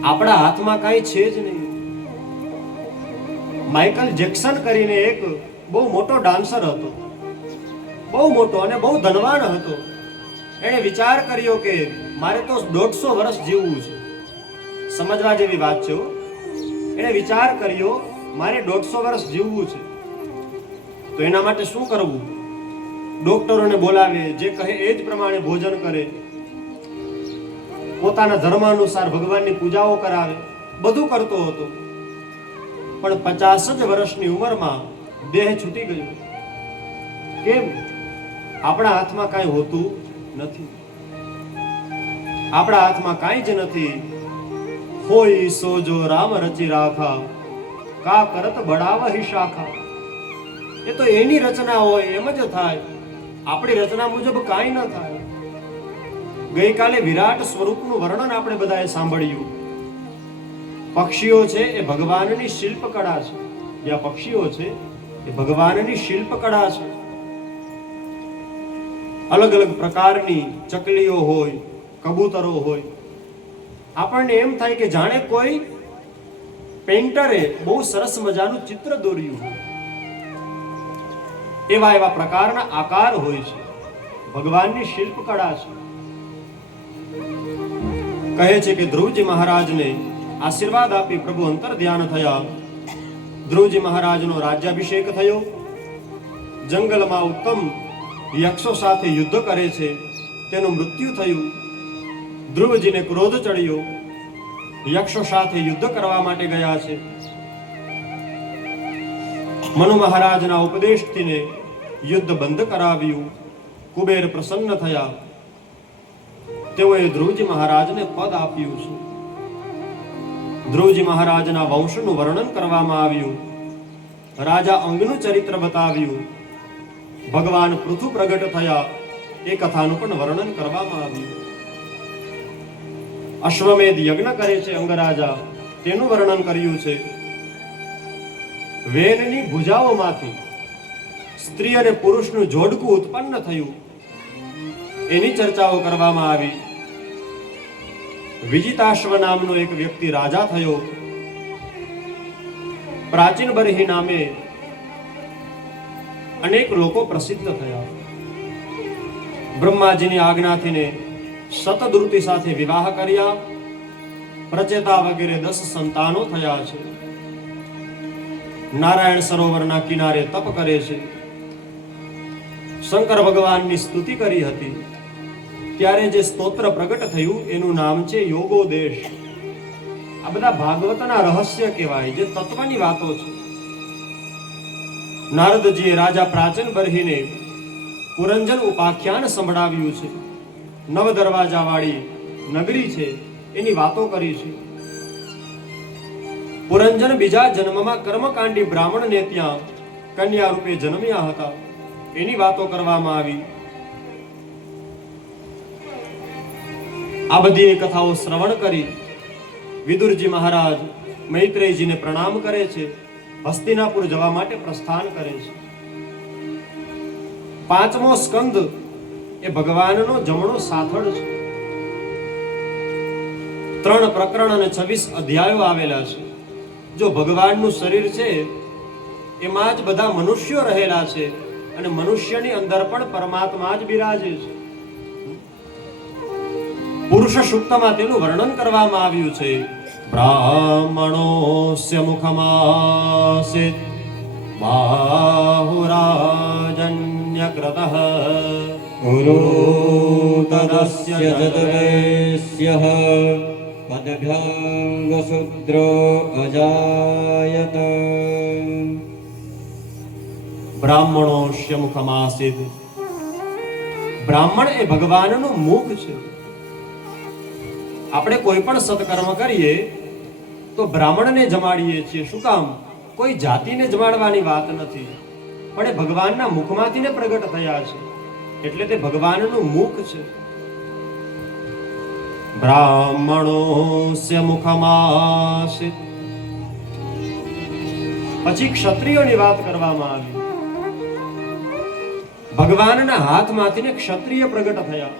આપણા હાથમાં કાંઈ છે જ નહીં. માઇકલ જેક્સન કરીને એક બહુ મોટો ડાન્સર હતો, બહુ મોટો અને બહુ ધનવાન હતો. એણે વિચાર કર્યો કે મારે તો 150 વર્ષ જીવવું છે. સમજવા જેવી વાત છે. એણે વિચાર કર્યો મારે 150 વર્ષ જીવવું છે, તો એના માટે શું કરવું? ડોક્ટરોને બોલાવે, જે કહે એ જ પ્રમાણે ભોજન કરે. પોતાના ધર્મ અનુસાર ભગવાનની પૂજાઓ કરાવે, બધું કરતો હતો. પણ 50 જ વર્ષની ઉંમરમાં દેહ છૂટી ગયો. કેમ? આપણા હાથમાં કાંઈ હોતું નથી. આપણા હાથમાં કાંઈ જ નથી. હોય સોજો રામ રચી રાખા, કા કરત બડાવહી શાખા. એ તો એની રચના હોય એમ જ થાય, આપણી રચના મુજબ કાંઈ ન થાય. ગઈકાલે વિરાટ સ્વરૂપનું વર્ણન આપણે બધાએ સાંભળ્યું. પક્ષીઓ છે એ ભગવાનની શિલ્પકળા છે. જે પક્ષીઓ છે એ ભગવાનની શિલ્પકળા છે. અલગ અલગ પ્રકારની ચકલીઓ હોય, કબૂતરો હોય. આપણને એમ થાય કે જાણે કોઈ પેઇન્ટરે બહુ સરસ મજાનું ચિત્ર દોર્યું હોય. એવા એવા પ્રકારના આકાર હોય છે. ભગવાનની શિલ્પકળા છે. કહે છે કે ધ્રુવજી મહારાજને આશીર્વાદ આપી પ્રભુ અંતર ધ્યાન થયા. ધ્રુવજી મહારાજનો રાજ્યાભિષેક થયો. જંગલમાં ઉત્તમ યક્ષો સાથે યુદ્ધ કરે છે, તેનું મૃત્યુ થયું. ધ્રુવજીને ક્રોધ ચડ્યો. યક્ષો સાથે યુદ્ધ કરવા માટે ગયા છે. મનુ મહારાજના ઉપદેશથી યુદ્ધ બંધ કરાવ્યું. કુબેર પ્રસન્ન થયા. તેઓએ ધ્રુવજી મહારાજને પદ આપ્યું છે. ધ્રુવજી મહારાજના વંશનું વર્ણન કરવામાં આવ્યું. રાજા અંગનું ચરિત્ર બતાવ્યું. ભગવાન પૃથુ પ્રગટ થયા એ કથાનું પણ વર્ણન કરવામાં આવ્યું. અશ્વમેધ યજ્ઞ કરે છે અંગરાજા, તેનું વર્ણન કર્યું છે. વેનની ભુજાઓમાંથી સ્ત્રી અને પુરુષનું જોડકું ઉત્પન્ન થયું, એની ચર્ચાઓ કરવામાં આવી. વિજિતાશ્વ નામનો એક વ્યક્તિ રાજા થયો. પ્રાચીન બરહી નામે અનેક લોકો પ્રસિદ્ધ થયા. બ્રહ્માજીની આજ્ઞાથીને શતદ્રુતિ સાથે વિવાહ કર્યા. પ્રચેતા વગેરે 10 સંતાનો થયા છે. નારાયણ સરોવરના કિનારે તપ કરે છે. શંકર ભગવાનની સ્તુતિ કરી હતી, ત્યારે જે સ્તોત્ર પ્રગટ થયું એનું નામ છે યોગોદેશ. આ બધા ભાગવતના રહસ્ય કહેવાય, જે તત્વની વાતો છે. નારદજીએ રાજા પ્રાચીન બરહીને પુરંજન ઉપાખ્યાન સંભળાવ્યું છે. 9 દરવાજા વાળી નગરી છે, એની વાતો કરી છે. પુરંજન બીજા જન્મમાં કર્મકાંડી બ્રાહ્મણને ત્યાં કન્યા રૂપે જન્મ્યા હતા, એની વાતો કરવામાં આવી. આ બધી કથાઓ શ્રવણ કરી વિદુરજી મહારાજ મૈત્રેયજીને પ્રણામ કરે છે. હસ્તિનાપુર જવા માટે પ્રસ્થાન કરે છે. 5મો સ્કંદ એ ભગવાનનો જમણો સાથળ છે. 3 પ્રકરણ અને 26 અધ્યાયો આવેલા છે. જો ભગવાનનું શરીર છે એમાં જ બધા મનુષ્યો રહેલા છે, અને મનુષ્યની અંદર પણ પરમાત્મા જ બિરાજે છે. પુરુષ સૂક્તમાં તેનું વર્ણન કરવામાં આવ્યું છે. બ્રાહ્મણોસ્ય મુખમાસિત બાહુરાજન્યક્રતઃ પુરોતદસ્ય જદવેશ્યઃ પદભ્યંગ શુદ્રો અજાયત. બ્રાહ્મણોસ્ય મુખમાસિત. બ્રાહ્મણ એ ભગવાનનું મુખ છે. આપણે કોઈ પણ સત્કર્મ કરીએ તો બ્રાહ્મણને જમાડીએ છીએ. શું કામ? કોઈ જાતિને જમાડવાની વાત નથી, પણ એ ભગવાનના મુખમાંથી ને પ્રગટ થયા છે, એટલે તે ભગવાનનું મુખ છે. બ્રાહ્મણોસ્ય મુખમાસિત. પછી ક્ષત્રિયોની વાત કરવામાં આવી. ભગવાનના હાથમાંથી ને ક્ષત્રિય પ્રગટ થયા.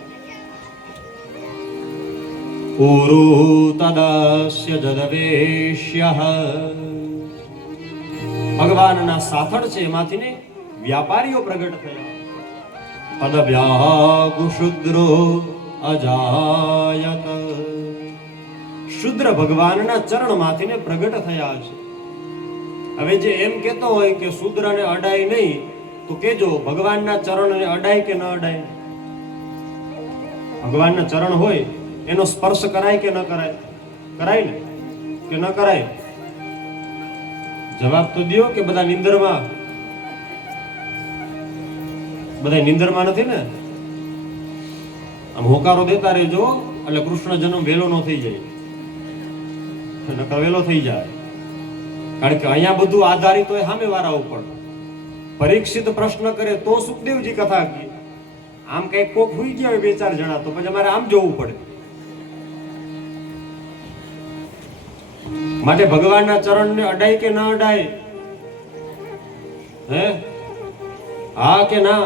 પુરુતદસ્ય જદવેશ્યઃ. ભગવાનના સાથળ છે એમાંથી ને વ્યાપારીઓ પ્રગટ થયા. પદવ્યાગુ શુદ્રો અજાયત. શુદ્ર ભગવાનના ચરણમાંથી ને પ્રગટ થયા છે. હવે જે એમ કહેતો હોય કે શુદ્રને અડાય નહીં, તો કેજો ભગવાનના ચરણને અડાય કે ન અડાય? ભગવાનના ચરણ હોય એનો સ્પર્શ કરાય કે ન કરાય? કરાય ને કે ન કરાય? જવાબ તો દો કે બધા નિંદરમાં? બધા નિંદરમાં નથી ને? આમ હોકારો દેતા રહેજો એટલે કૃષ્ણ જન્મ વહેલો ન થઈ જાય, નકર વહેલો થઈ જાય. કારણ કે અહીંયા બધું આધારિત હોય સામે વાળા ઉપર. પરીક્ષિત પ્રશ્ન કરે તો સુખદેવજી કથા કહે. આમ કઈ કોક હોઈ ગયા હોય 2-4 જણા તો પછી અમારે આમ જોવું પડે. માટે ભગવાનના ચરણને અડાય કે ના અડાય? હે? હા કે ના?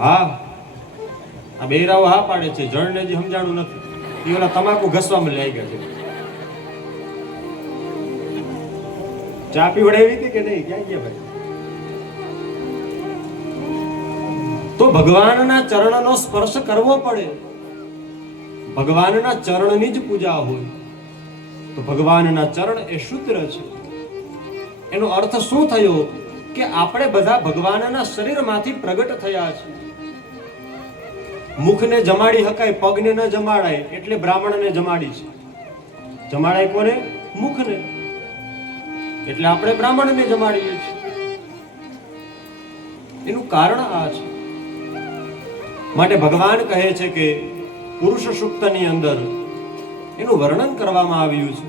હા. આ બેરાઓ હા પાડે છે, જણને જે સમજાણું નથી. એ ઓલા તમાકુ ઘસવામાં લઈ ગયા છે. ચા પીવડાવી હતી કે નહીં? ક્યાં ગયા ભાઈ? તો ભગવાનના ચરણનો સ્પર્શ કરવો પડે. ભગવાનના ચરણની જ પૂજા હોય. તો ભગવાનના ચરણ એ સૂત્ર છે. એનો અર્થ શું થયો કે આપણે બધા ભગવાનના શરીરમાંથી પ્રગટ થયા છે. મુખને જમાડી હકાય, પગને ન જમાડાય, એટલે બ્રાહ્મણને જમાડી છે. જમાડાય કોને? મુખને. એટલે આપણે બ્રાહ્મણને જમાડીએ છીએ. એનું કારણ આ છે. માટે ભગવાન કહે છે કે પુરુષ સૂક્તની અંદર એનું વર્ણન કરવામાં આવ્યું છે.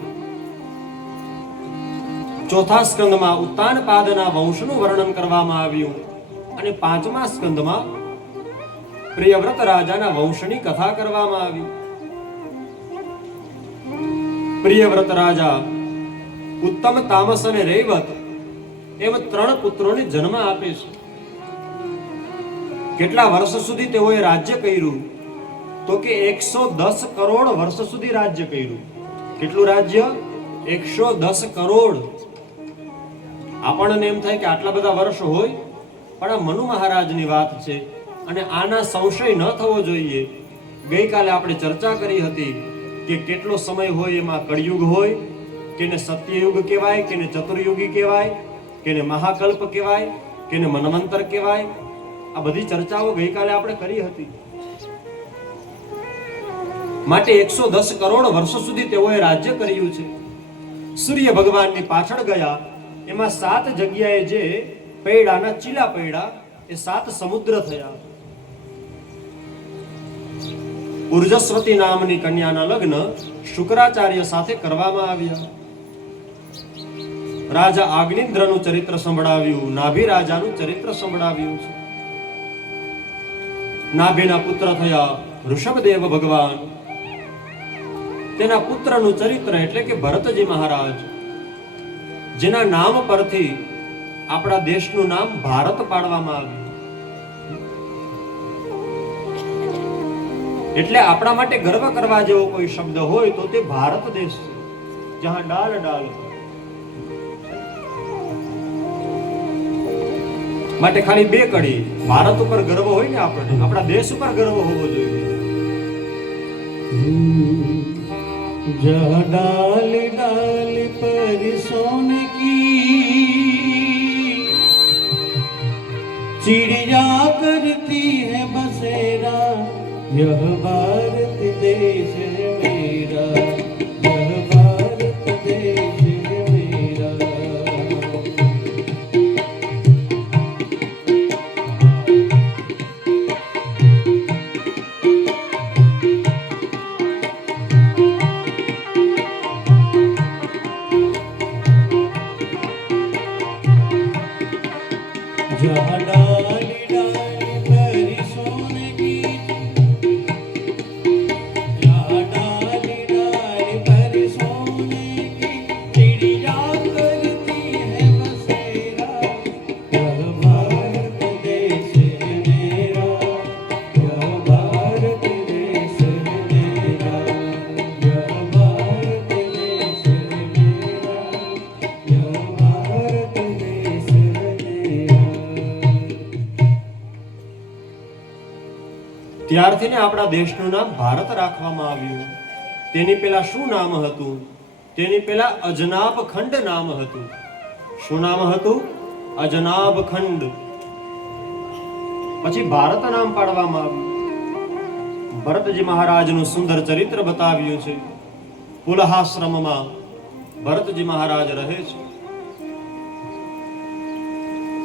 ચોથા સ્કંદમાં ઉત્તાનપાદના વંશનું વર્ણન કરવામાં આવ્યું અને 5મા સ્કંદમાં પ્રિયવ્રત રાજાના વંશની કથા કરવામાં આવી. પ્રિયવ્રત રાજા ઉત્તમ, તામસ અને રૈવત એમ 3 પુત્રોને જન્મ આપે છે. કેટલા વર્ષ સુધી તેઓએ રાજ્ય કર્યું? તો કે 110 કરોડ વર્ષ સુધી રાજ્ય કર્યું. કેટલું રાજ્ય? 110 કરોડ. આપણને એમ થાય કે આટલા બધા વર્ષ હોય, પણ આ મનુ મહારાજની વાત છે અને આના સંશય ન થવો જોઈએ. ગઈકાલે આપણે ચર્ચા કરી હતી કે કેટલો સમય હોય એમાં કળિયુગ હોય, કેને સત્યયુગ કહેવાય, કેને ચતુર્યુગી કહેવાય, કેને મહાકલ્પ કહેવાય, કેને મન્વંતર કહેવાય. આ બધી ચર્ચાઓ ગઈકાલે આપણે કરી હતી. માટે 110 કરોડ વર્ષ સુધી તેઓએ રાજ્ય કર્યું છે. સૂર્ય ભગવાનની પાછળ ગયા, એમાં 7 જગ્યાએ જે પૈડાના ચીલા પૈડા એ 7 સમુદ્ર થયા. ઉર્જસ્વતી નામની કન્યાના લગ્ન શુક્રાચાર્ય સાથે કરવામાં આવ્યા. રાજા આગ્નિન્દ્રનું ચરિત્ર સંભળાવ્યું, નાભી રાજાનું ચરિત્ર સંભળાવ્યું છે. નાભીના પુત્ર થયા ઋષભદેવ ભગવાન. તેના પુત્રનું ચરિત્ર એટલે કે ભરતજી મહારાજ, જેના નામ પરથી આપણા દેશનું નામ ભારત પાડવામાં આવ્યું. એટલે આપણા માટે ગર્વ કરવા જેવો કોઈ શબ્દ હોય તો તે ભારત દેશ છે, જ્યાં ડાલ ડાલ. માટે ખાલી 2 કડી ભારત ઉપર ગર્વ હોય ને, આપણને આપણા દેશ ઉપર ગર્વ હોવો જોઈએ. जहाँ डाल डाल पर सोन की चिड़िया करती है बसेरा, यह भारत देश है मेरा, यह भारत देश है मेरा. जहाँ डाल डाल पर सोन की, जहाँ डाल डाल पर सोन की चिड़िया करती है बसेरा, यह भारत देश है मेरा, यह भारत देश है मेरा, यह भारत देश है मेरा, यह भारत देश है मेरा. ત્યારથી ને આપણા દેશનું નામ ભારત રાખવામાં આવ્યું. તેની પહેલા શું નામ હતું? તેની પહેલા અજનાબ ખંડ નામ હતું. શું નામ હતું? અજનાબ ખંડ. પછી ભારત નામ પાડવામાં આવ્યું. ભરતજી મહારાજનું સુંદર ચરિત્ર બતાવ્યું છે. પુલહાશ્રમમાં ભરતજી મહારાજ રહે છે.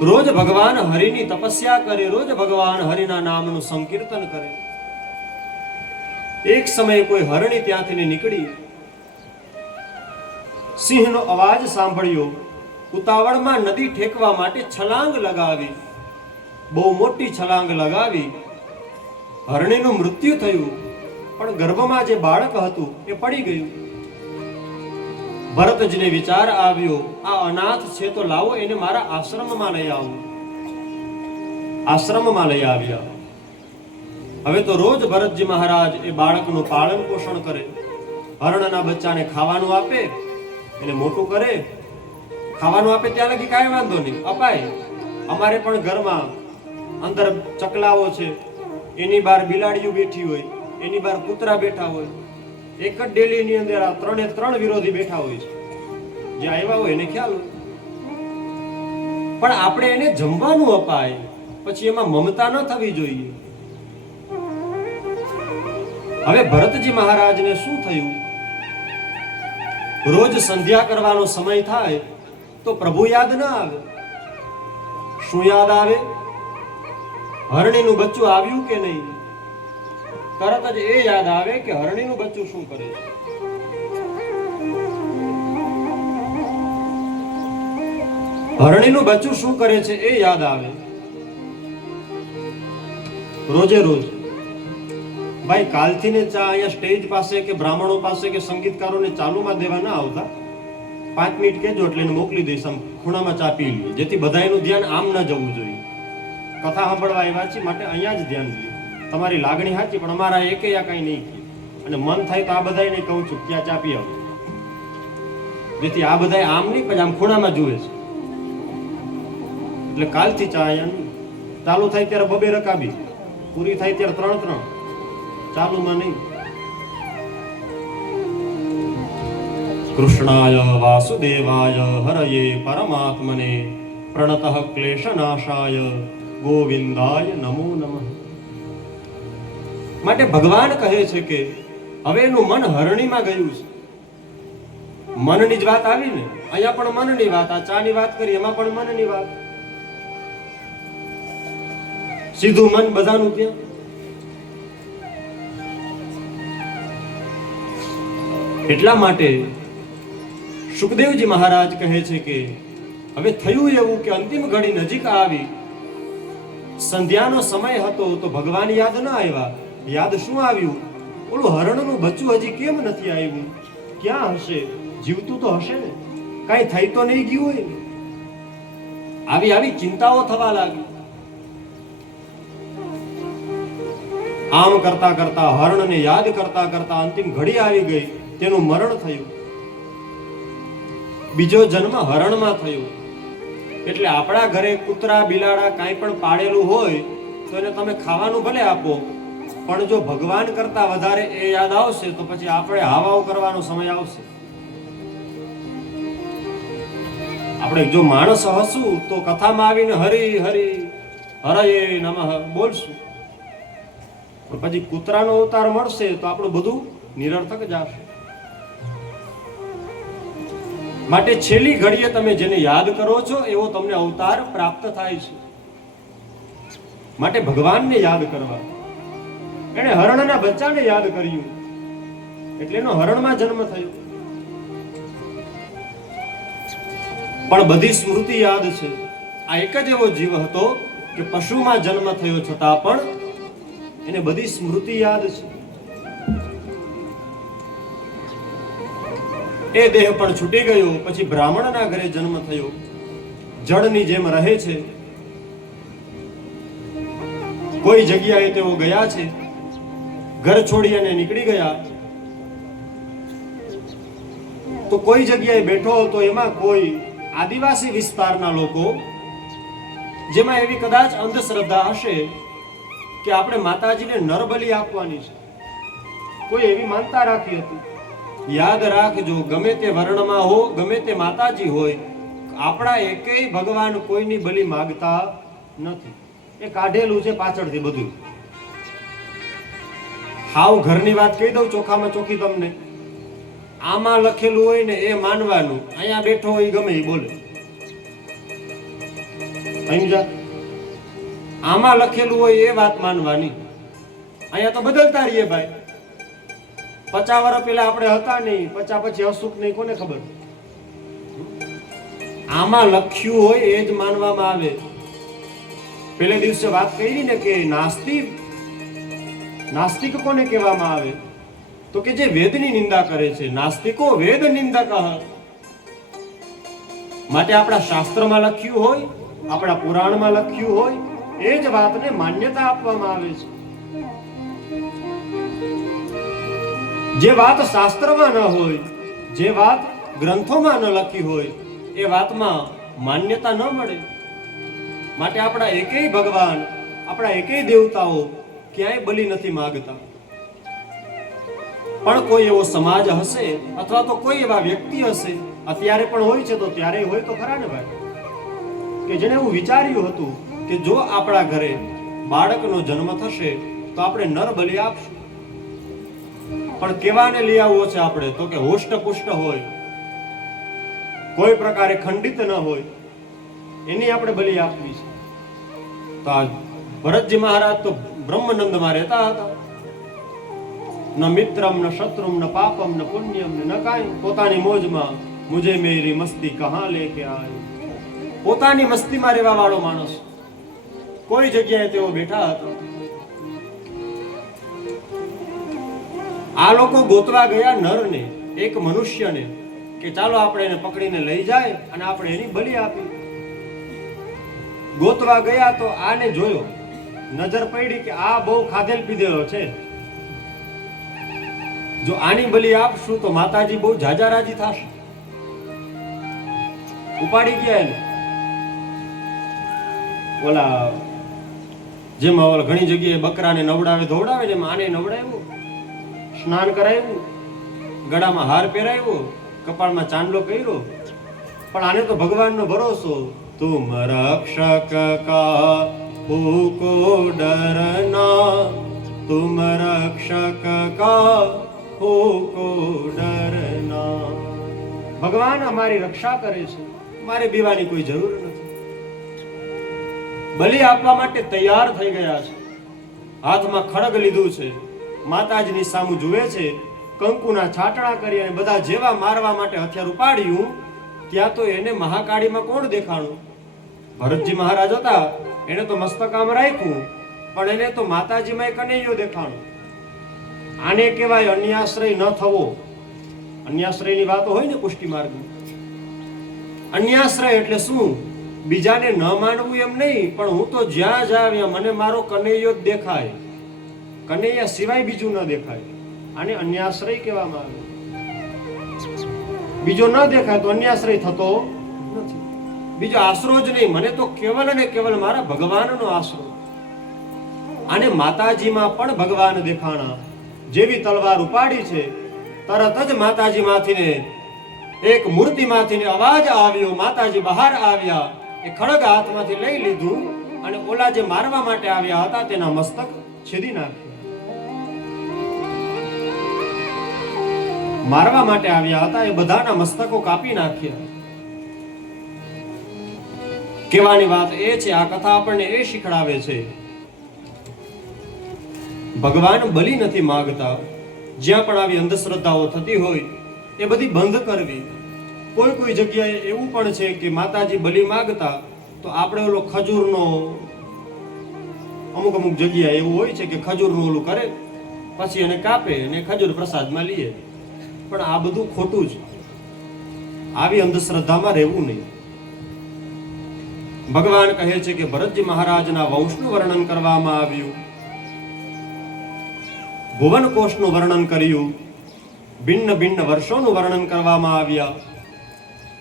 રોજ ભગવાન હરિની તપસ્યા કરે, રોજ ભગવાન હરિના નામનું સંકીર્તન કરે. એક સમયે કોઈ હરણી ત્યાંથી નીકળી, સિંહનો અવાજ સાંભળ્યો, ઉતાવળમાં નદી ઠેકવા માટે છલાંગ લગાવી. બહુ મોટી છલાંગ લગાવી. હરણીનું મૃત્યુ થયું, પણ ગર્ભમાં જે બાળક હતું એ પડી ગયું. ભરતજીને વિચાર આવ્યો, આ અનાથ છે તો લાવો એને મારા આશ્રમમાં લઈ આવો. આશ્રમમાં લઈ આવ્યા. હવે તો રોજ ભરતજી મહારાજ એ બાળકનું પાલન પોષણ કરે, હરણના બચ્ચાને ખાવાનું આપે, એને મોટું કરે. ખાવાનું આપે ત્યાં લગી કાંઈ વાંધો નહીં, અપાય. અમારે પણ ઘરમાં અંદર ચકલાઓ છે, એની બહાર બિલાડીઓ બેઠી હોય, એની બહાર કૂતરા બેઠા હોય. એક જ ડેલીની અંદર આ ત્રણ વિરોધી બેઠા હોય છે. જે આવ્યા હોય એને ખ્યાલ હોય, પણ આપણે એને જમવાનું અપાય, પછી એમાં મમતા ન થવી જોઈએ. હવે ભરતજી મહારાજને શું થયું? રોજ સંધ્યા કરવાનો સમય થાય તો પ્રભુ યાદ ન આવે. શું યાદ આવે? હરણીનું બચ્ચું આવ્યું કે નહીં? તરત જ એ યાદ આવે કે હરણીનું બચ્ચું શું કરે છે. હરણીનું બચ્ચું શું કરે છે એ યાદ આવે. રોજે રોજ ભાઈ કાલથી ને ચા અહીંયા સ્ટેજ પાસે કે બ્રાહ્મણો પાસે કે સંગીતકારોને ચાલુમાં દેવા ના આવતા. 5 મિનિટ કહેજો એટલે એને મોકલી દઈશ, આમ ખૂણામાં ચા પી લઈએ, જેથી બધા એનું ધ્યાન આમ ન જવું જોઈએ. કથા સાંભળવા આવ્યા છે માટે અહીંયા જ ધ્યાન દઈએ. તમારી લાગણી સાચી, પણ અમારા એકેય કઈ નહીં કહે. અને મન થાય તો આ બધાને કહું છું ક્યાં ચા પી આવો, જેથી આ બધા આમ નહીં પછી આમ ખૂણામાં જુએ છે. એટલે કાલથી ચા અહીંયા નહીં. ચાલુ થાય ત્યારે 2 રકાબી, પૂરી થાય ત્યારે 3, ચાલુમાં નહીં. કૃષ્ણાય વાસુદેવાય હરયે પરમાત્મને પ્રણતઃ ક્લેશનાશાય ગોવિંદાય નમો નમઃ. માટે ભગવાન કહે છે કે હવે એનું મન હરણીમાં ગયું છે. મનની જ વાત આવી ને, અહીંયા પણ મનની વાત, આ ચાની વાત કરી એમાં પણ મનની વાત. સીધું મન બધાનું ત્યાં. એટલા માટે સુખદેવજી મહારાજ કહે છે કે હવે થયું એવું કે અંતિમ ઘડી નજીક આવી, સંધ્યાનો સમય હતો તો ભગવાન યાદ ન આવ્યા. યાદ શું આવ્યું? ઓલું હરણનું બચ્ચું હજી કેમ નથી આવ્યું? ક્યાં હશે? જીવતું તો હશે ને, કાંઈ થઈ તો નહીં ગયું હોય ને. આવી ચિંતાઓ થવા લાગી. આમ કરતા કરતા હરણને યાદ કરતા કરતા અંતિમ ઘડી આવી ગઈ, તેનું મરણ થયું. બીજો જન્મ હરણમાં થયો. એટલે આપણા ઘરે કૂતરા બિલાડા કાંઈ પણ પાડેલું હોય તો એને તમે ખાવાનું ભલે આપો, પણ જો ભગવાન કરતા વધારે એ યાદ આવશે તો પછી આપણે હાવાઓ કરવાનો સમય આવશે. આપણે જો માણસ હસું તો કથામાં આવીને હરી હરી હરયે નમઃ બોલશું, પણ પછી કૂતરાનો અવતાર મળશે તો આપણું બધું નિરર્થક જશે. માટે છેલ્લી ઘડીએ તમે જેને યાદ કરો છો એવો તમને અવતાર પ્રાપ્ત થાય છે. માટે ભગવાનને યાદ કરવા. એણે હરણના બચ્ચાને યાદ કર્યું એટલે એનો હરણમાં જન્મ થયો. પણ બધી સ્મૃતિ યાદ છે. આ એક જ એવો જીવ હતો કે પશુમાં જન્મ થયો છતાં પણ એને બધી સ્મૃતિ યાદ છે. એ દેહ પણ છૂટી ગયો. પછી બ્રાહ્મણના ઘરે જન્મ થયો. જળની જેમ રહે છે. કોઈ જગ્યાએ તેઓ ગયા છે, ઘર છોડી અને નીકળી ગયા. તો કોઈ જગ્યાએ બેઠો હતો, એમાં કોઈ આદિવાસી વિસ્તારના લોકો, જેમાં એવી કદાચ અંધશ્રદ્ધા હશે કે આપણે માતાજીને નરબલી આપવાની છે, કોઈ એવી માનતા રાખી હતી. યાદ રાખજો, ગમે તે વર્ણમાં હો, ગમે તે માતાજી હોય, આપણા એકેય ભગવાન કોઈની બલી માગતા નથી. એ કાઢેલું છે પાછળથી બધું. હાવ ઘરની વાત કહી દઉં ચોખામાં ચોખ્ખી તમને. આમાં લખેલું હોય ને એ માનવાનું, અહીંયા બેઠો હોય ગમે એ બોલે. સમજા? આમાં લખેલું હોય એ વાત માનવાની. અહીંયા તો બદલતા રહીએ ભાઈ. 50 વર્ષ પહેલા આપણે હતા નહીં, 50 પછી હસુક નહીં, કોને ખબર. આમાં લખ્યું હોય એ જ માનવામાં આવે. પેલે દિવસે વાત કરી ને કે નાસ્તિક કોને કહેવામાં આવે? તો કે જે વેદની નિંદા કરે છે. નાસ્તિકો વેદ નિંદક. માટે આપણા શાસ્ત્રમાં લખ્યું હોય, આપણા પુરાણમાં લખ્યું હોય એ જ વાતને માન્યતા આપવામાં આવે છે. જે વાત શાસ્ત્રમાં ન હોય, જે વાત ગ્રંથોમાં ન લખી હોય એ વાતમાં માન્યતા ન મળે. માટે આપણા એકેય ભગવાન, આપણા એકેય દેવતાઓ ક્યાંય બલિ નથી માંગતા. પણ કોઈ એવો સમાજ હશે અથવા તો કોઈ એવા વ્યક્તિ હશે, અત્યારે પણ હોય છે તો ત્યારે હોય તો ખરા ને ભાઈ, કે જેને એવું વિચાર્યું હતું કે જો આપણા ઘરે બાળકનો જન્મ થશે તો આપણે નર બલિ આપશું. પણ કેવાને લઈ આવવો છે આપણે? તો કે હોષ્ટપુષ્ટ હોય, કોઈ પ્રકારે ખંડિત ન હોય, એની આપણે બલિ આપવી છે. તો આ ભરતજી મહારાજ તો બ્રહ્મનંદમાં રહેતા હતા. ન મિત્રમ ન શત્રુમ ન પાપમ ન પુણ્યમ ન કાંઈ. પોતાની મોજમાં મુજે મેરી મસ્તી કહા લેકે આયો. પોતાની મસ્તીમાં રહેવા વાળો માણસ. કોઈ જગ્યાએ તેઓ બેઠા હતા. આ લોકો ગોતવા ગયા નરને, એક મનુષ્યને, કે ચાલો આપણે એને પકડીને લઈ જાય અને આપણે એની બલિ આપી. ગોતવા ગયા તો આને જોયો, નજર પડી કે આ બહુ ખાધેલ પીધેલો છે. જો આની બલિ આપશું તો માતાજી બહુ જાજા રાજી થશે. ઉપાડી ગયા એને. ઓલા જેમાં ઘણી જગ્યાએ બકરાને નવડાવે ધોવડાવે ને આને નવડાવ્યું, સ્નાન કરાવ્યું, ગળામાં હાર પહેરાવ્યો, કપાળમાં ચાંદલો કર્યો. પણ આને તો ભગવાનનો ભરોસો. તુમ રક્ષક કા હુકો ડરના, તુમ રક્ષક કા હુકો ડરના. ભગવાન અમારી રક્ષા કરે છે, મારે બીવાની કોઈ જરૂર નથી. બલિ આપવા માટે તૈયાર થઈ ગયા છે. હાથમાં ખડગ લીધું છે, માતાજીની સામું જુએ છે, કંકુના છાટણા કરી અને બધા જેવા મારવા માટે હથિયાર ઉપાડ્યું. ત્યાં તો એને મહાકાળીમાં કોણ દેખાણું? ભરતજી મહારાજ હતા, એને તો મસ્તકામ રાખ્યું, પણ એને તો માતાજીમાં કનૈયો દેખાણું. આને કહેવાય અન્યાશ્રય ન થવો. અન્યાશ્રયની વાતો હોય ને પુષ્ટિ માર્ગની. અન્યાશ્રય એટલે શું? બીજાને ન માનવું એમ નહીં, પણ હું તો જ્યાં જાઉં મને મારો કનૈયો જ દેખાય, કનૈયા સિવાય બીજું ન દેખાય. આને અન્યાશ્રય કહેવામાં આવે. બીજો ન દેખાય તો અન્યાશ્રય થતો નથી. બીજો આશરો જ નહીં, મને તો કેવલ અને કેવલ મારા ભગવાનનો આશરો. આને માતાજીમાં પણ ભગવાન દેખાણા. જેવી તલવાર ઉપાડી છે તરત જ માતાજીમાંથી એક મૂર્તિમાંથી અવાજ આવ્યો, માતાજી બહાર આવ્યા. એ ખડગ હાથમાંથી લઈ લીધું અને ઓલા જે મારવા માટે આવ્યા હતા તેના મસ્તક છેદી નાખ્યું. મારવા માટે આવ્યા હતા એ બધાના મસ્તકો કાપી નાખ્યા. કહેવાની વાત એ છે, આ કથા આપણને એ શીખડાવે છે, ભગવાન બલિ નથી માંગતા. જ્યાં પણ આવી અંધશ્રદ્ધાઓ થતી હોય એ બધી બંધ કરવી. કોઈ કોઈ જગ્યાએ એવું પણ છે કે માતાજી બલિ માંગતા તો આપણે ઓલો ખજૂરનો, અમુક અમુક જગ્યાએ એવું હોય છે કે ખજૂરનું ઓલું કરે, પછી એને કાપે અને ખજૂર પ્રસાદમાં લઈએ. પણ આ બધું ખોટું છે. આવી અંધશ્રદ્ધામાં રહેવું નહીં. ભગવાન કહે છે કે ભરતજી મહારાજના વંશનું વર્ણન કરવામાં આવ્યું, ભુવન કોષનું વર્ણન કર્યું, ભિન્ન ભિન્ન વર્ષોનું વર્ણન કરવામાં આવ્યા,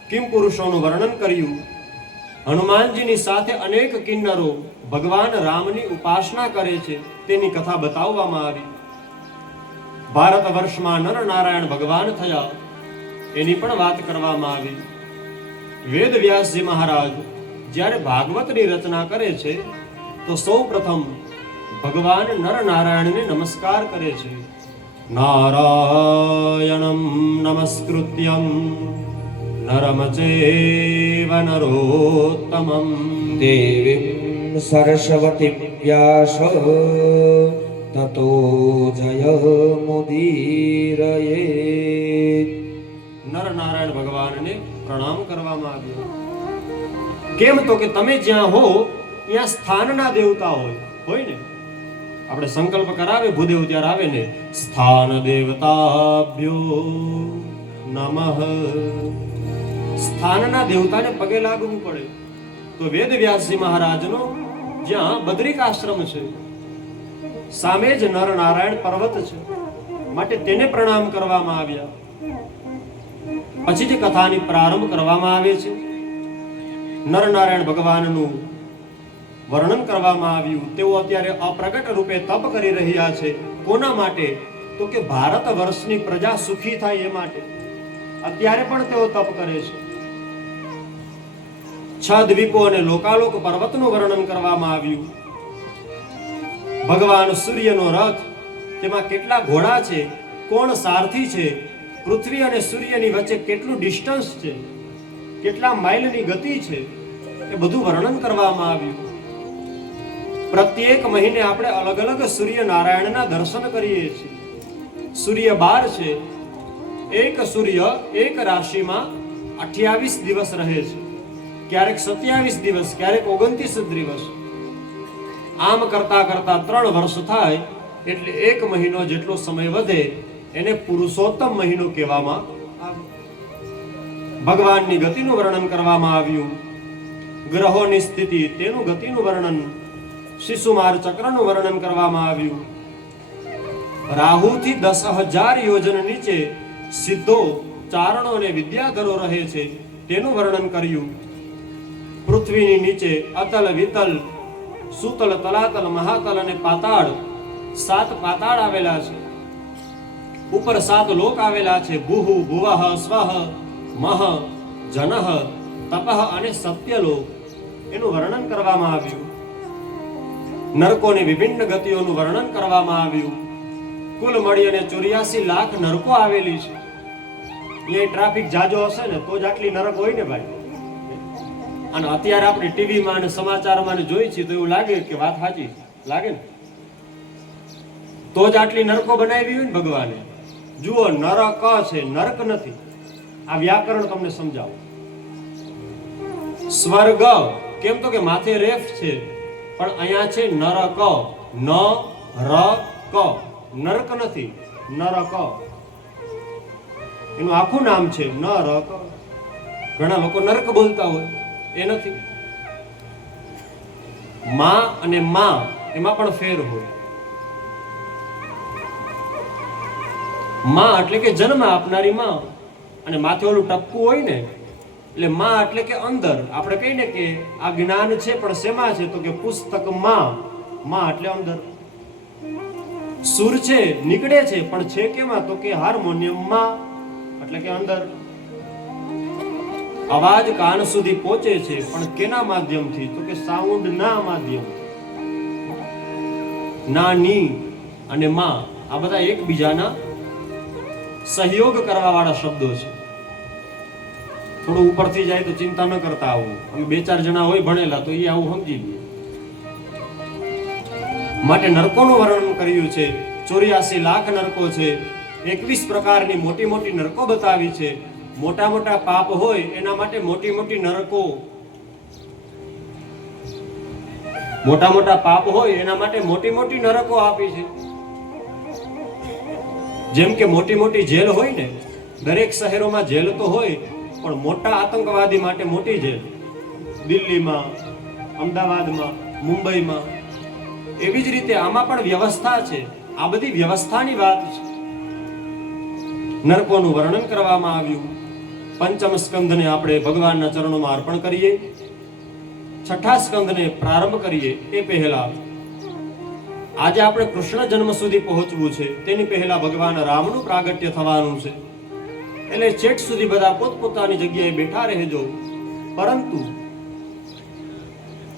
કિમ પુરુષોનું વર્ણન કર્યું. હનુમાનજીની સાથે અનેક કિન્નરો ભગવાન રામની ઉપાસના કરે છે તેની કથા બતાવવામાં આવી. ભારત વર્ષમાં નર નારાયણ ભગવાન થયા એની પણ વાત કરવામાં આવી. વેદ વ્યાસજી મહારાજ જ્યારે ભાગવતની રચના કરે છે તો સૌ પ્રથમ ભગવાન નર નારાયણને નમસ્કાર કરે છે. નારાયણમ નમસ્કૃત્યમ નરમ ચૈવ નરોત્તમમ દેવીમ સરસ્વતીમ વ્યાસ તતો જયમુદીરયેત. નર નારાયણ ભગવાનને પ્રણામ કરવામાં આવ્યો. કેમ તો કે તમે જ્યાં હો ત્યાં સ્થાનના દેવતા હોય ને. આપણે સંકલ્પ કરાવે ભૂદેવ ત્યારે આવે ને, સ્થાન દેવતાભ્યો નમઃ. સ્થાનના દેવતાને પગે લાગવું પડે. તો વેદ વ્યાસજી મહારાજનો જ્યાં બદ્રિક આશ્રમ છે, સામે જ નર નારાયણ પર્વત છે, માટે તેને પ્રણામ કરવામાં આવ્યા. પછી જે કથાની પ્રારંભ કરવામાં આવે છે, નર નારાયણ ભગવાનનું વર્ણન કરવામાં આવ્યું. તેઓ અત્યારે અપ્રગટ રૂપે તપ કરી રહ્યા છે. કોના માટે? તો કે ભારત વર્ષની પ્રજા સુખી થાય એ માટે. અત્યારે પણ તેઓ તપ કરે છે. 6 દ્વીપો અને લોકાલોક પર્વતનું વર્ણન કરવામાં આવ્યું. ભગવાન સૂર્યનો રથ, તેમાં કેટલા ઘોડા છે, કોણ સારથી છે, પૃથ્વી અને સૂર્યની વચ્ચે કેટલું ડિસ્ટન્સ છે, કેટલા માઇલની ગતિ છે, એ બધું વર્ણન કરવામાં આવ્યું. પ્રત્યેક મહિને આપણે અલગ અલગ સૂર્ય નારાયણના દર્શન કરીએ છીએ. સૂર્ય 12 છે. એક સૂર્ય એક રાશિમાં 28 દિવસ રહે છે, ક્યારેક 27 દિવસ, ક્યારેક 29 દિવસ. આમ કરતા કરતા 3 વર્ષ થાય એટલે 1 મહિનો જેટલો સમય વધે એને પુરુષોત્તમ મહિનો કહેવામાં આવે. ભગવાનની ગતિનું વર્ણન કરવામાં આવ્યું. ગ્રહોની સ્થિતિ, તેનું ગતિનું વર્ણન, શિશુમાર ચક્રનું વર્ણન કરવામાં આવ્યું. રાહુથી 10,000 યોજન નીચે સિદ્ધો, ચારણો અને વિદ્યાધરો રહે છે, તેનું વર્ણન કર્યું. પૃથ્વીની નીચે અતલ, વિતલ, સુતલ, તલાતલ, મહાતલ અને પાતાળ, 7 પાતાળ આવેલા છે. ઉપર 7 લોક આવેલા છે. ભૂહ, ભુવઃ, સ્વઃ, મહ, જનઃ, તપઃ અને સત્યલોક, એનું વર્ણન કરવામાં આવ્યું. નરકોની વિભિન્ન ગતિઓનું વર્ણન કરવામાં આવ્યું. કુલ મળી અને 84 લાખ નરકો આવેલી છે. અહીંયા ટ્રાફિક જાજો હશે ને તો જ આટલી નરક હોય ને ભાઈ. અને અત્યારે આપણે ટીવીમાં અને સમાચારમાં જોઈ છીએ તો એવું લાગે કે વાત સાચી લાગે ને, તો જ આટલી નરકો બનાવી હોય ને ભગવાને. જુઓ, નરક છે, નરક નથી. આ વ્યાકરણ તમને સમજાવો. સ્વર્ગ કેમ તો કે માથે રેફ છે, પણ અહીંયા છે નરક. ન ર ક, નરક નથી, નરક એનું આખું નામ છે નરક. ઘણા લોકો નરક બોલતા હોય, એ નથી. માં અને માં એમાં પણ ફેર હોય. માં એટલે કે જન્મ આપનારી માં, અને માથે ઓલું ટપકું હોય ને એટલે માં એટલે કે અંદર. આપણે કહીએ ને કે આ જ્ઞાન છે પણ શેમાં છે, તો કે પુસ્તક માં એટલે અંદર. સુર છે, નીકળે છે, પણ છે કેમાં, તો કે હાર્મોનિયમ માં એટલે કે અંદર. અવાજ કાન સુધી પહોંચે છે, પણ કેના માધ્યમથી, તો કે સાઉન્ડ ના માધ્યમ. ના, ની અને માં આ બધા એકબીજાના સહયોગ કરવા વાળા શબ્દો છે. થોડું ઉપરથી જાય તો ચિંતા ન કરતા આવું. અમે 2-4 જણા હોય ભણેલા તો એ આવું સમજી લે. માટે નરકોનું વર્ણન કર્યું છે. 84 લાખ નરકો છે. 21 પ્રકારની મોટી મોટી નરકો બતાવી છે. મોટા મોટા પાપ હોય એના માટે મોટી મોટી નરકો, મોટા મોટા પાપ હોય એના માટે મોટી મોટી નરકો આપી છે. જેમ કે મોટી મોટી જેલ હોય ને, દરેક શહેરોમાં જેલ તો હોય, પણ મોટા આતંકવાદી માટે મોટી જેલ દિલ્હીમાં, અમદાવાદમાં, મુંબઈમાં. એવી જ રીતે આમાં પણ વ્યવસ્થા છે. આ બધી વ્યવસ્થાની વાત છે. નરકોનું વર્ણન કરવામાં આવ્યું. પંચમ સ્કંધને આપણે ભગવાનના ચરણોમાં અર્પણ કરીએ. છઠ્ઠા સ્કંધને પ્રારંભ કરીએ એ પહેલા આજે આપણે કૃષ્ણ જન્મ સુધી પહોંચવું છે. તેની પહેલા ભગવાન રામનું પ્રાગટ્ય થવાનું છે. એટલે છેક સુધી બધા પોતપોતાની જગ્યાએ બેઠા રહેજો. પરંતુ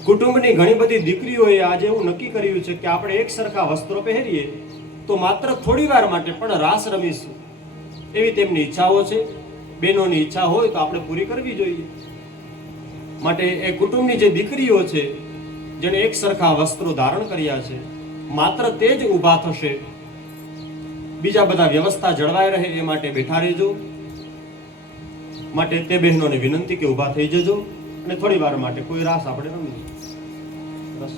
કુટુંબની ઘણી બધી દીકરીઓએ આજે એવું નક્કી કર્યું છે કે આપણે એક સરખા વસ્ત્રો પહેરીએ તો માત્ર થોડી વાર માટે પણ રાસ રમીશું, એવી તેમની ઈચ્છાઓ છે. બહેનોની ઈચ્છા હોય તો આપણે પૂરી કરવી જોઈએ. માટે એ કુટુંબની જે દીકરીઓ છે જેણે એક સરખા વસ્ત્રો ધારણ કર્યા છે, માત્ર તે જ ઊભા થશે. બીજા બધા વ્યવસ્થા જળવાઈ રહે એ માટે બેઠા રહેજો. માટે તે બહેનોને વિનંતી કે ઊભા થઈ જજો અને થોડી વાર માટે કોઈ રાસ આપણે રમીએ. રસ